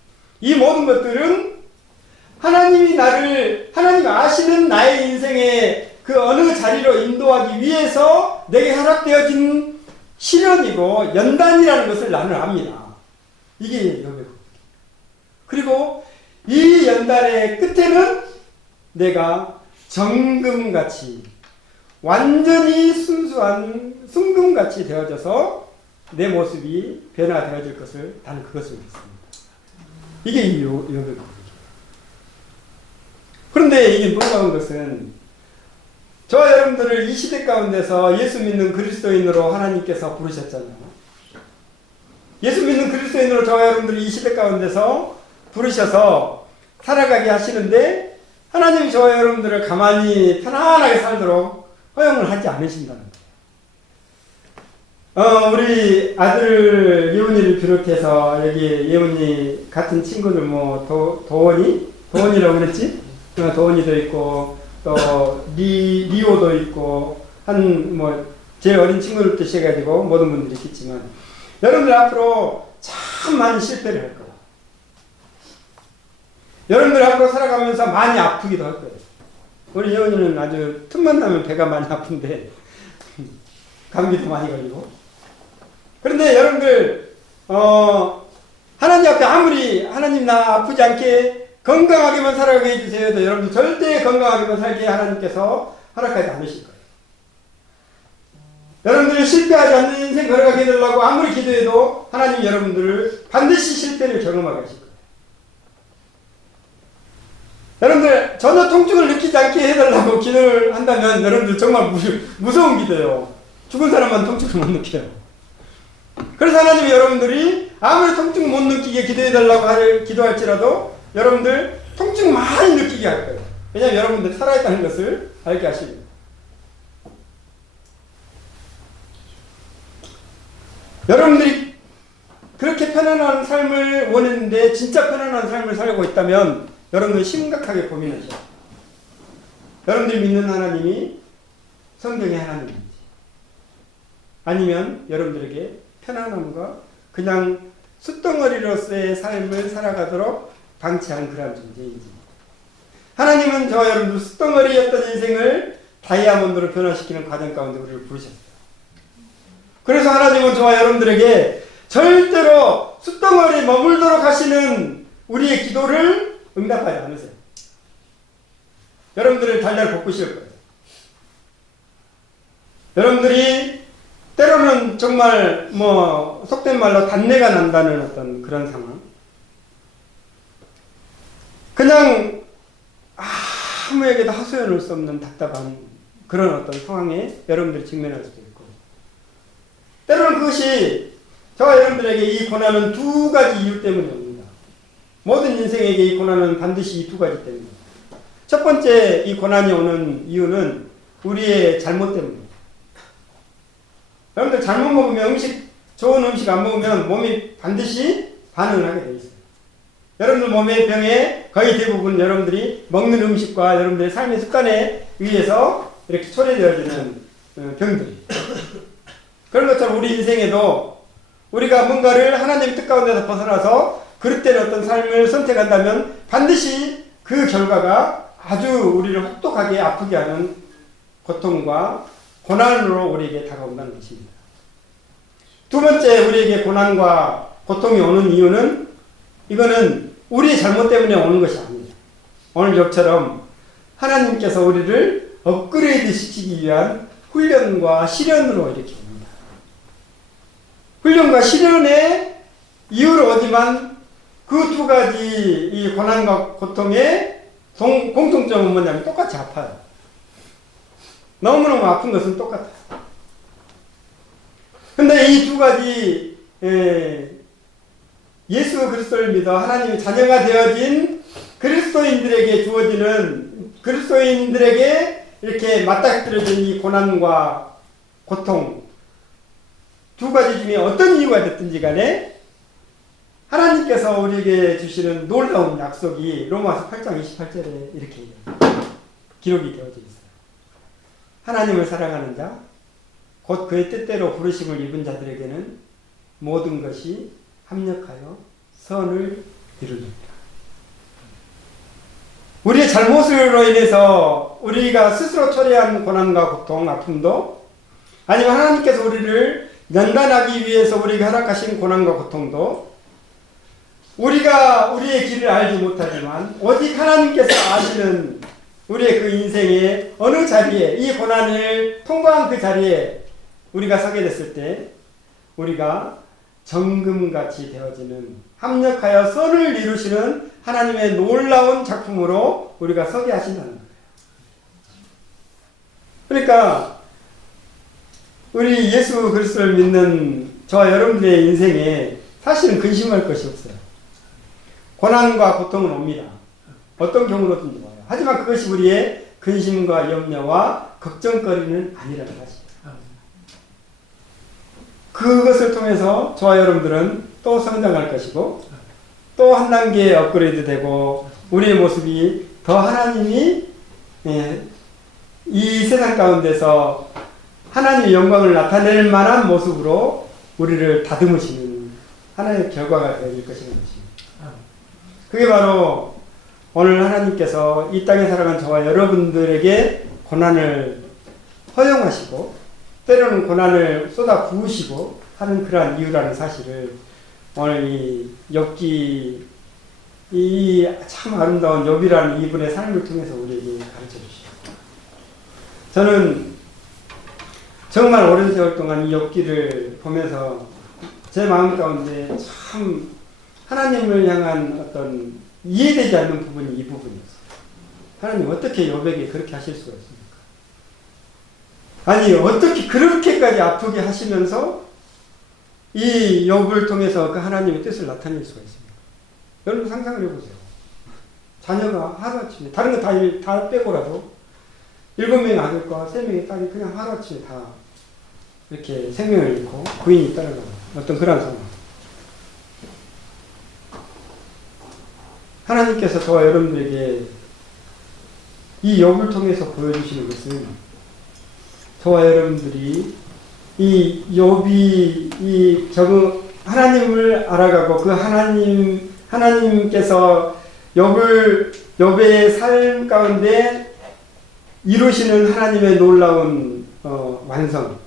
하나님이 하나님 아시는 나의 인생의 그 어느 자리로 인도하기 위해서 내게 허락되어진 시련이고 연단이라는 것을 나는 압니다. 이게 여배고. 그리고 이 연단의 끝에는 내가 정금같이 완전히 순수한 순금같이 되어져서 내 모습이 변화되어질 것을 나는 그것을 믿습니다. 이게 이 여배고. 그런데 이게 놀라운 것은 저와 여러분들을 이 시대 가운데서 예수 믿는 그리스도인으로 하나님께서 부르셨잖아요. 예수 믿는 그리스도인으로 저와 여러분들을 이 시대 가운데서 부르셔서 살아가게 하시는데 하나님이 저와 여러분들을 가만히 편안하게 살도록 허용을 하지 않으신다는 거예요. 우리 아들 예훈이를 비롯해서 여기 예훈이 같은 친구들 도원이라고 그랬지? 도원이도 있고 또 리오도 있고 제일 어린 친구들부터 시작해가지고 모든 분들이 있겠지만 여러분들 앞으로 참 많은 실패를 할 거예요. 여러분들 앞으로 살아가면서 많이 아프기도 할 거예요. 우리 예원이는 아주 틈만 나면 배가 많이 아픈데 감기도 많이 걸리고. 그런데 여러분들 하나님 앞에 아무리 하나님 나 아프지 않게 건강하게만 살아가게 해주세요 해도 여러분들 절대 건강하게만 살게 하나님께서 허락하지 않으실 거예요. 여러분들이 실패하지 않는 인생 걸어가게 해달라고 아무리 기도해도 하나님 여러분들을 반드시 실패를 경험하게 하실 거예요. 여러분들 전혀 통증을 느끼지 않게 해달라고 기도를 한다면 여러분들 정말 무서운 기도예요. 죽은 사람만 통증을 못 느껴요. 그래서 하나님이 여러분들이 아무리 통증 못 느끼게 기도해달라고 기도할지라도 여러분들 통증 많이 느끼게 할 거예요. 왜냐하면 여러분들 살아있다는 것을 알게 하십니다. 여러분들이 그렇게 편안한 삶을 원했는데 진짜 편안한 삶을 살고 있다면 여러분들 심각하게 고민하셔요. 여러분들이 믿는 하나님이 성경의 하나님인지 아니면 여러분들에게 편안함과 그냥 숯덩어리로서의 삶을 살아가도록 방치한 그러한 존재인지. 하나님은 저와 여러분들 숯덩어리였던 인생을 다이아몬드로 변화시키는 과정 가운데 우리를 부르셨어요. 그래서 하나님은 저와 여러분들에게 절대로 숯덩어리에 머물도록 하시는 우리의 기도를 응답하지 않으세요. 여러분들을 달달 볶으실 거예요. 여러분들이 때로는 정말 속된 말로 단내가 난다는 어떤 그런 상황. 그냥 아무에게도 하소연할 수 없는 답답한 그런 어떤 상황에 여러분들이 직면할 수도 있고, 때로는 그것이 저와 여러분들에게 이 고난은 두 가지 이유 때문에 옵니다. 모든 인생에게 이 고난은 반드시 이 두 가지 때문입니다. 첫 번째 이 고난이 오는 이유는 우리의 잘못 때문입니다. 여러분들 잘못 먹으면 좋은 음식 안 먹으면 몸이 반드시 반응을 하게 되어 있어요. 여러분들 몸의 병에 거의 대부분 여러분들이 먹는 음식과 여러분들의 삶의 습관에 의해서 이렇게 초래되어지는 병들이. 그런 것처럼 우리 인생에도 우리가 뭔가를 하나님의 뜻 가운데서 벗어나서 그릇된 어떤 삶을 선택한다면 반드시 그 결과가 아주 우리를 혹독하게 아프게 하는 고통과 고난으로 우리에게 다가온다는 것입니다. 두 번째 우리에게 고난과 고통이 오는 이유는 이거는 우리의 잘못 때문에 오는 것이 아닙니다. 오늘 적처럼 하나님께서 우리를 업그레이드 시키기 위한 훈련과 시련으로 이렇게 옵니다. 훈련과 시련의 이유로 오지만 그 두 가지 이 고난과 고통의 공통점은 뭐냐면 똑같이 아파요. 너무너무 아픈 것은 똑같아요. 근데 이 두 가지 예수 그리스도를 믿어 하나님의 자녀가 되어진 그리스도인들에게 주어지는 그리스도인들에게 이렇게 맞닥뜨려진 이 고난과 고통 두 가지 중에 어떤 이유가 됐든지 간에 하나님께서 우리에게 주시는 놀라운 약속이 로마서 8장 28절에 이렇게 기록이 되어져 있어요. 하나님을 사랑하는 자, 곧 그의 뜻대로 부르심을 입은 자들에게는 모든 것이 합력하여 선을 이루니라. 우리의 잘못으로 인해서 우리가 스스로 초래한 고난과 고통, 아픔도 아니면 하나님께서 우리를 연단하기 위해서 우리에게 허락하신 고난과 고통도 우리가 우리의 길을 알지 못하지만 오직 하나님께서 아시는 우리의 그 인생의 어느 자리에 이 고난을 통과한 그 자리에 우리가 서게 됐을 때 우리가 정금같이 되어지는 합력하여 선을 이루시는 하나님의 놀라운 작품으로 우리가 서게 하신다는 거예요. 그러니까 우리 예수 그리스도를 믿는 저와 여러분들의 인생에 사실은 근심할 것이 없어요. 고난과 고통은 옵니다. 어떤 경우로든지 와요. 하지만 그것이 우리의 근심과 염려와 걱정거리는 아니라는 사실. 그것을 통해서 저와 여러분들은 또 성장할 것이고 또 한 단계 업그레이드 되고 우리의 모습이 더 하나님이 이 세상 가운데서 하나님의 영광을 나타낼 만한 모습으로 우리를 다듬으시는 하나의 결과가 되어질 것이라는 것입니다. 그게 바로 오늘 하나님께서 이 땅에 살아간 저와 여러분들에게 고난을 허용하시고 때로는 고난을 쏟아 부으시고 하는 그러한 이유라는 사실을 오늘 이 욥기 이 참 아름다운 욥이라는 이분의 삶을 통해서 우리에게 가르쳐 주시죠. 저는 정말 오랜 세월 동안 이 욥기를 보면서 제 마음 가운데 참 하나님을 향한 어떤 이해되지 않는 부분이 이 부분이었어요. 하나님 어떻게 욥에게 그렇게 하실 수가 있습니까? 아니 어떻게 그렇게까지 아프게 하시면서 이 욥을 통해서 그 하나님의 뜻을 나타낼 수가 있습니까? 여러분 상상을 해보세요. 자녀가 하루아침에 다른 거 다 빼고라도 7명의 아들과 3명의 딸이 그냥 하루아침에 다 이렇게 생명을 잃고 부인이 따라가는 어떤 그런 상황. 하나님께서 저와 여러분들에게 이 욥을 통해서 보여주시는 것은 저와 여러분들이 이 욥이 하나님을 알아가고 그 하나님께서 욥의 삶 가운데 이루시는 하나님의 놀라운 완성.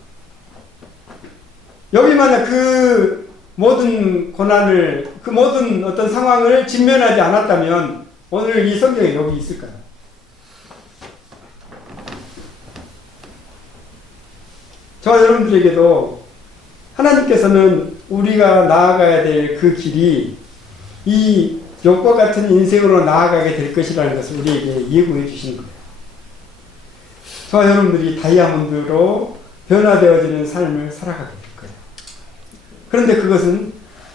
욥이 만약 그 모든 고난을 그 모든 어떤 상황을 직면하지 않았다면 오늘 이 성경에 욥이 있을까요? 저와 여러분들에게도 하나님께서는 우리가 나아가야 될 그 길이 이 욥과 같은 인생으로 나아가게 될 것이라는 것을 우리에게 예고해 주시는 거예요. 저와 여러분들이 다이아몬드로 변화되어지는 삶을 살아가게 될 거예요. 그런데 그것은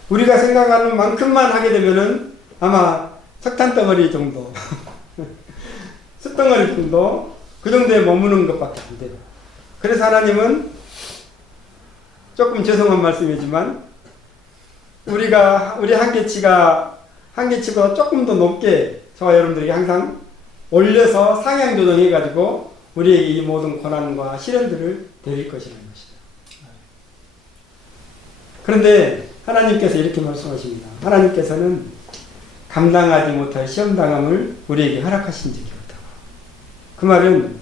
우리가 생각하는 만큼만 하게 되면은 아마 석탄 덩어리 정도, 숯덩어리 정도, 그 정도에 머무는 것밖에 안 돼요. 그래서 하나님은 조금 죄송한 말씀이지만 우리 한계치보다 조금 더 높게 저와 여러분들에게 항상 올려서 상향 조정해 가지고 우리에게 이 모든 고난과 시련들을 드릴 것이라는 것이죠. 그런데 하나님께서 이렇게 말씀하십니다. 하나님께서는 감당하지 못할 시험당함을 우리에게 허락하신 적이 없다고. 그 말은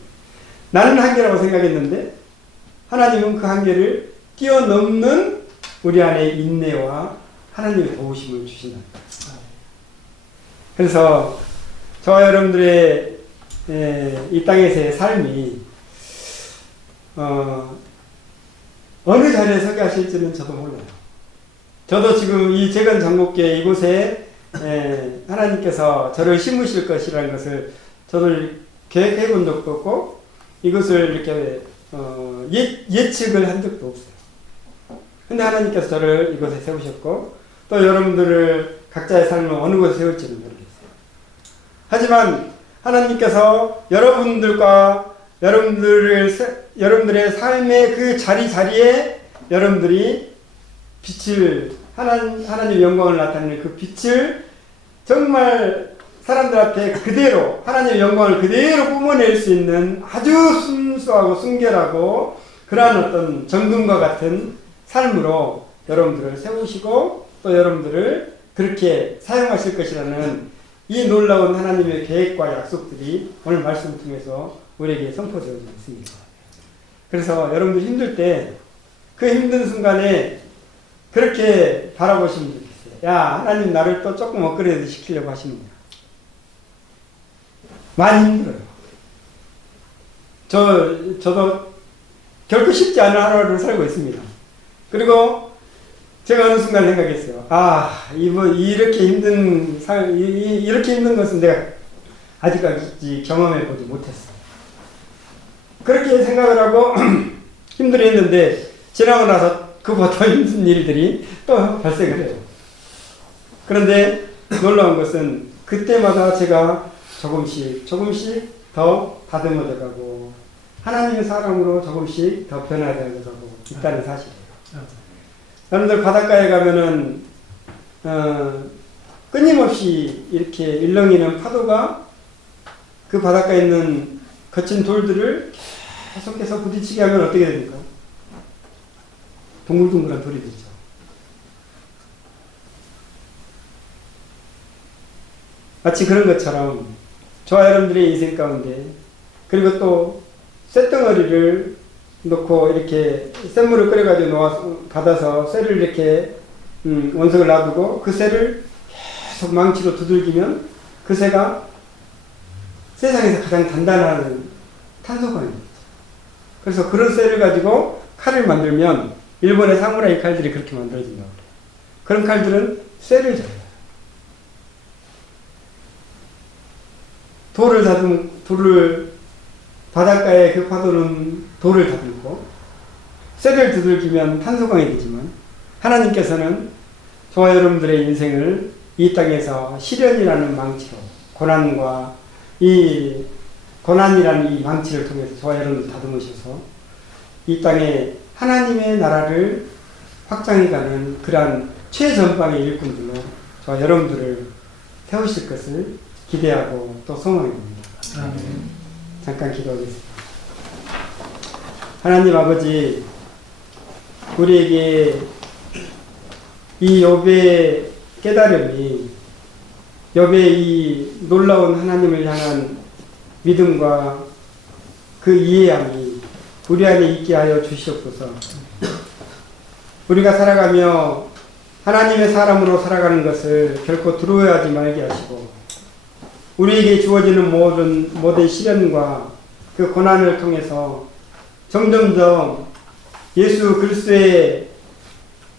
나는 한계라고 생각했는데 하나님은 그 한계를 뛰어넘는 우리 안에 인내와 하나님의 도우심을 주신다. 그래서 저와 여러분들의 이 땅에서의 삶이 어느 자리에 서게 하실지는 저도 몰라요. 저도 지금 이 재건 장목계 이곳에 하나님께서 저를 심으실 것이라는 것을 저를 계획해 본 적도 없고 이것을 이렇게 예측을 한 적도 없어요. 근데 하나님께서 저를 이곳에 세우셨고 또 여러분들을 각자의 삶을 어느 곳에 세울지는 모르겠어요. 하지만 하나님께서 여러분들과 여러분들의 삶의 그 자리에 여러분들이 빛을 하나님의 영광을 나타내는 그 빛을 정말 사람들 앞에 그대로 하나님의 영광을 그대로 뿜어낼 수 있는 아주 순수하고 순결하고 그러한 어떤 정금과 같은 삶으로 여러분들을 세우시고 또 여러분들을 그렇게 사용하실 것이라는 이 놀라운 하나님의 계획과 약속들이 오늘 말씀을 통해서 우리에게 선포되어지고 있습니다. 그래서 여러분들 힘들 때 그 힘든 순간에 그렇게 바라보시면 좋겠어요. 야, 하나님 나를 또 조금 업그레이드 시키려고 하십니다. 많이 힘들어요. 저도 결코 쉽지 않은 하루를 살고 있습니다. 그리고 제가 어느 순간 생각했어요. 이렇게 힘든 것은 내가 아직까지 경험해보지 못했어. 그렇게 생각을 하고 힘들어 했는데 지나고 나서 그보다 더 힘든 일들이 또 발생을 해요. 그런데 놀라운 것은 그때마다 제가 조금씩 더 다듬어져 가고 하나님의 사람으로 조금씩 더 변화되어 가고 있다는 사실이에요. 여러분들 바닷가에 가면은 끊임없이 이렇게 일렁이는 파도가 그 바닷가에 있는 거친 돌들을 계속해서 부딪히게 하면 어떻게 됩니까? 동글동글한 돌이 되죠. 마치 그런 것처럼 저와 여러분들의 인생 가운데 그리고 또 쇳덩어리를 놓고 이렇게 쇳물을 끓여가지고 받아서 쇠를 이렇게 원석을 놔두고 그 쇠를 계속 망치로 두들기면 그 쇠가 세상에서 가장 단단한 탄소관입니다. 그래서 그런 쇠를 가지고 칼을 만들면 일본의 사무라이 칼들이 그렇게 만들어진다고 그래요. 그런 칼들은 쇠를 잘라요. 바닷가의 그 파도는 돌을 다듬고 쇠를 두들기면 탄소광이 되지만 하나님께서는 저와 여러분들의 인생을 이 땅에서 시련이라는 망치로 고난이라는 이 망치를 통해서 저와 여러분들 다듬으셔서 이 땅에 하나님의 나라를 확장해가는 그러한 최전방의 일꾼들로 저와 여러분들을 세우실 것을 기대하고 또 소망해 봅니다. 잠깐 기도하겠습니다. 하나님 아버지, 우리에게 이 욥의 깨달음이, 욥의 이 놀라운 하나님을 향한 믿음과 그 이해함이 우리 안에 있게 하여 주시옵소서. 우리가 살아가며 하나님의 사람으로 살아가는 것을 결코 두려워하지 말게 하시고 우리에게 주어지는 모든 시련과 그 고난을 통해서 점점점 예수 그리스도의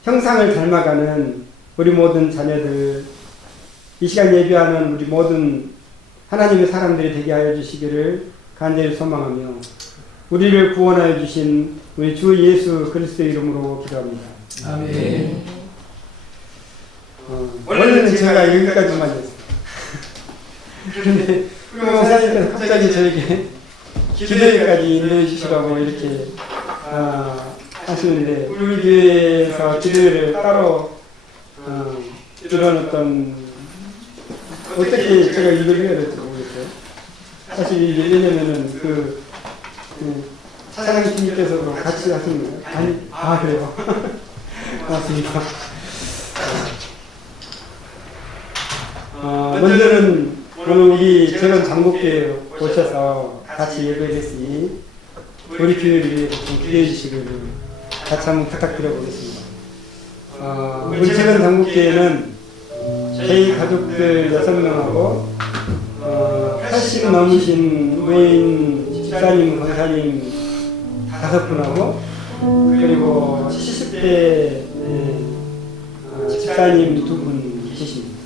형상을 닮아가는 우리 모든 자녀들, 이 시간 예배하는 우리 모든 하나님의 사람들이 되게 하여 주시기를 간절히 소망하며 우리를 구원하여 주신 우리 주 예수 그리스도의 이름으로 기도합니다. 아멘. 원래는 제가 여기까지만 했어요. 그런데 우리 목사님께서 갑자기 저에게 기도회까지 인도해 주시라고 이렇게 하시는데 우리 교회에서 기도회를 따로 들어놨던 어떻게 제가 이걸 해야 될지 모르겠어요. 사실 이게 왜냐면은 사장님께서도 같이 하시는 거예요? 아니, 그래요. 맞습니다. 먼저는 오늘 우리 재건 장목교회 오셔서 같이 예배를 했으니 우리 교회를 위해 좀 기도해 주시기를 같이 한번 부탁드려보겠습니다. 우리 재건 장목교회는 저희 가족들 6명하고 80 넘으신 노인 집사님, 권사님 5분하고 그리고 70대 집사님 2분 계십니다.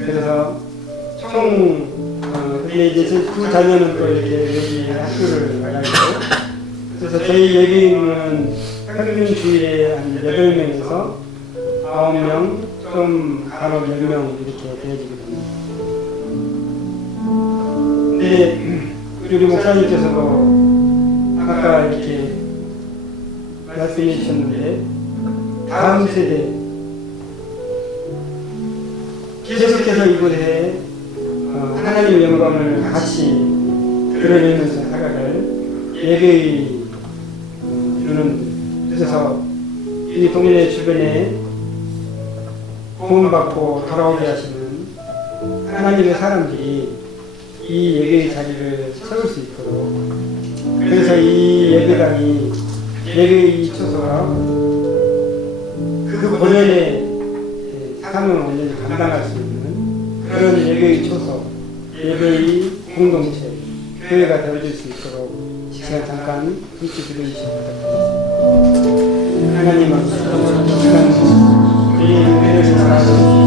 그래서 근데 이제 제 두 자녀는 또 이렇게 여기 학교를 가고, 그래서 저희 예비인은 평균 주일에 한 8명에서 9명, 좀 간혹 10명 이렇게 되어지거든요. 근데 우리 목사님께서도 아까 이렇게 말씀해 주셨는데, 다음 세대 계속해서 이곳에 하나님의 영광을 같이 드러내면서 살아갈 예배의 주는, 그래서 이 동네 주변에 구원받고 돌아오게 하시는 하나님의 사람들이 이 예배의 자리를 채울 수 있도록, 그래서 이 예배당이 예배의 초소가 그 본연의 사명을 완전히 감당할 수 있는 그런 예배의 초소, 예배의 공동체, 교회가 되어줄 수 있도록 시간 잠깐 함께 들어주시기 부탁드립니다. 하나님 앞에 우리 교회를 사랑하시고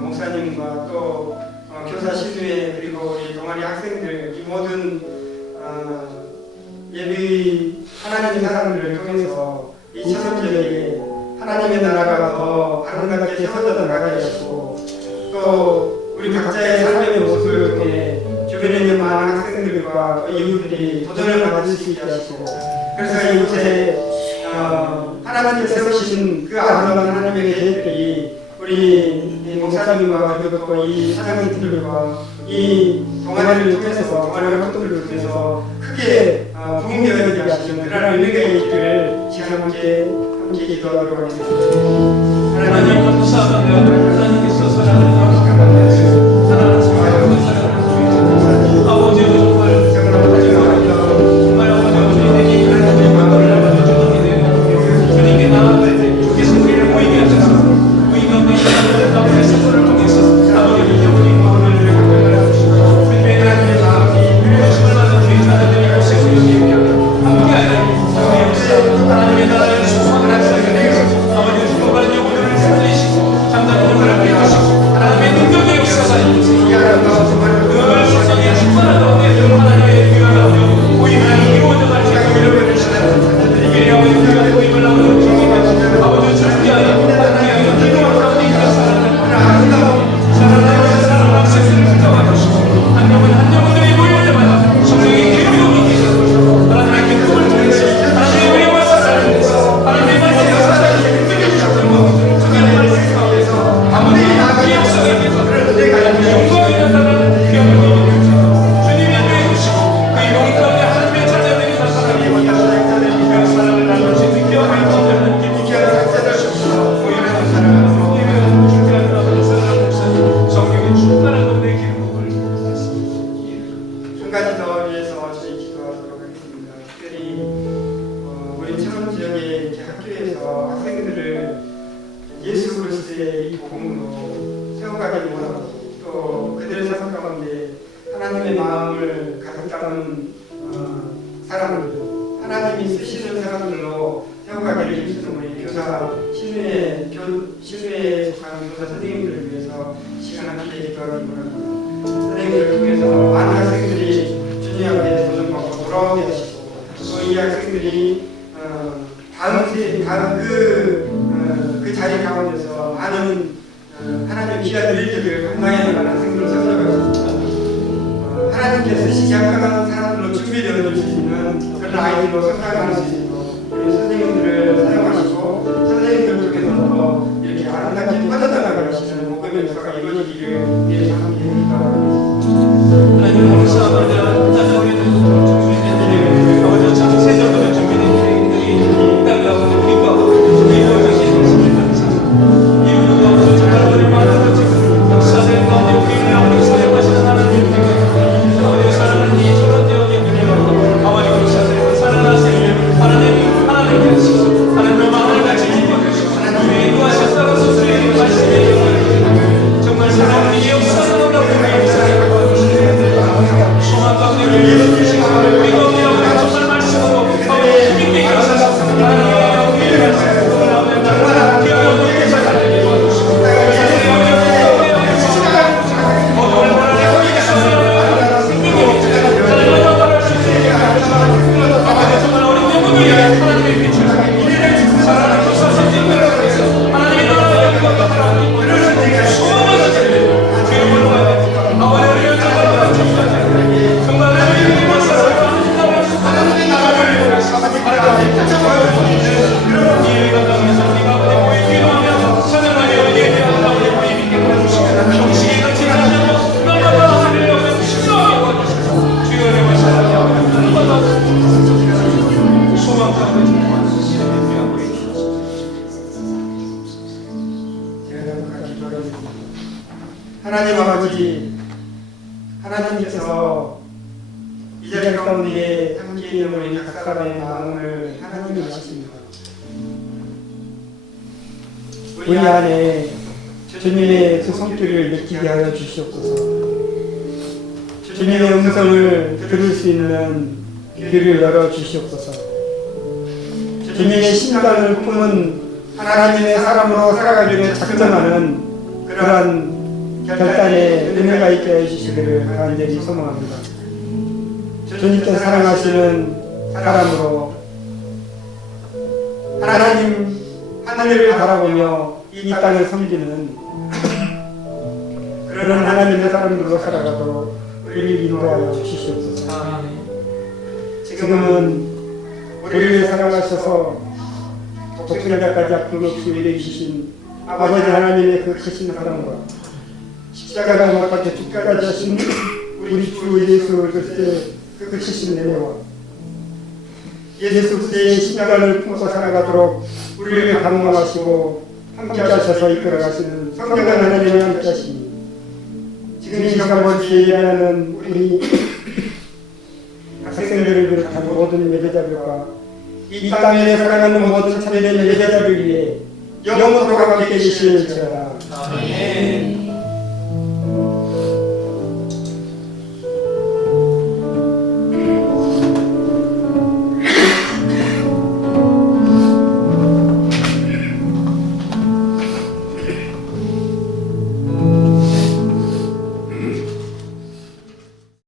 목사님과 또 교사 시주회 그리고 우리 동아리 학생들 이 모든 예비 하나님의 사람들을 통해서 이 청년들에게 하나님의 나라가 더 아름답게 세워져 나가게 하시고, 또 우리 각자의 삶의 모습을 통해 주변에 있는 많은 학생들과 이웃들이 도전을 받을 수 있게 하시고, 그래서 이곳에 하나님께서 세우신 그 아름다운 하나님의 계획들이 우리 목사님과 그리고 이 사장님들과 이 동아리를 통해서, 동아리 활동들을 통해서 크게 부흥되어지게 하시는 그런 은혜가 있기를 시간 함께 기도하도록 하겠습니다. 하나님 감사합니다. 하나님께서 사랑을 나누시고 사랑을 사랑하는 아버지의 정말 정말 아버지 내게 하나님의 마음을 알아주시는 이내요. 주님께 나아갈 때 주께서 우리를 보이게 하셔서 우리 가운데 있는 가운데 스포를 통해서 아버지의 영원히 마음을 알아주시고 주님의 하나님의 마음이 주심을 받은 주의 자녀들이 곳에 우리 함께하여 우리 역사 하나님의 나라의 소망을 함께하게 되어 아버지의 죽어가는 영혼들을 살리시고 잠자는 영혼을 깨우시고 하나님의 능력의 역사 안타까운 사람들, 하나님이 쓰시는 사람들로 세워가기를 힘쓰는 우리 교사, 신뢰의 교사 선생님들을 위해서 시간 함께 기도하기 바랍니다. 선생님들을 통해서 많은 학생들이 주님 앞에 도전받고 돌아오게 하시고 또 이 학생들이 다음 그 자리 가운데서 많은 하나님의 귀한 일들을 감당해 나가는 학생들을 선정하셨습니다. 하나님께서 시작하는 사람들로 준비되어 줄 수 있는 그런 아이들로 성장할 수 있도록 우리 선생님들을 사용하시고 선생님들 쪽에서도 이렇게 아름답게 퍼져나가게 하시는 목금의 역사가 이루어지기를 위해서 함께 기도하겠습니다. 하나님 감사합니다. 아버지 참 세상으로 준비된 일들이 이 땅 가운데 기뻐하고 이루어지게 되시니 감사합니다. 이유도 없이 정말 우리 마음으로 지금 역사된 가운데 우리를 아버지 사용하시는 하나님께 아버지 사랑하는 이 초론되어진 그녀로 아버지 역사된 살아나시는 하나님께 하시고 하나님의 마음을 같이 기뻐하시고 하나님의 인도하셔 따라서 수행의 말씀에 영광을 정말 사랑하는 이 역사는 놀라운 우리의 사랑을 도와주시는 소망 가운데 우리를 주시고 우리 가운데 정말 말씀으로 아버지 힘있게 일어서서 하나님의 우리의 말씀으로 나오는 기어요 우리의 사랑을 도와주시고 하나님 아버지, 하나님께서 이 자리 가운데 함께 있는 우리 각 사람의 마음을 하나님이 아십니다. 우리 안에 주님의 그 손길을 느끼게 하여 주시옵소서. 주님의 음성을 들을 수 있는 귀를 열어 주시옵소서. 주님의 심장을 품은 하나님의 사람으로 살아가기를 작정하는 그러한 결단에 은혜가 있게 해주시기를 간절히 소망합니다. 주님께서 사랑하시는 사람으로 하나님 하늘을 바라보며 이 땅을 섬기는 그런 하나님의 사람들로 살아가도록 우리를 인도하여 주시옵소서. 지금은 우리를 사랑하셔서 독생자까지 아낌없이 우리에게 주신 아버지 하나님의 그 크신 사랑과 십자가에 못 박혀 죽기까지 하신 우리 주 예수 그리스도의 그 크신 은혜와 예수 그리스도의 십자가를 품고 살아가도록 우리를 감동하시고 함께 하셔서 이끌어 가시는 성령 하나님을 함께 하시니 지금 이 시간 멀리 예배하는 우리 학생들을 비롯한 모든 예배자들과 이 땅에 살아가는 모든 참된 예배자들 위해 영원토록 함께 계시는 지어다. 아멘.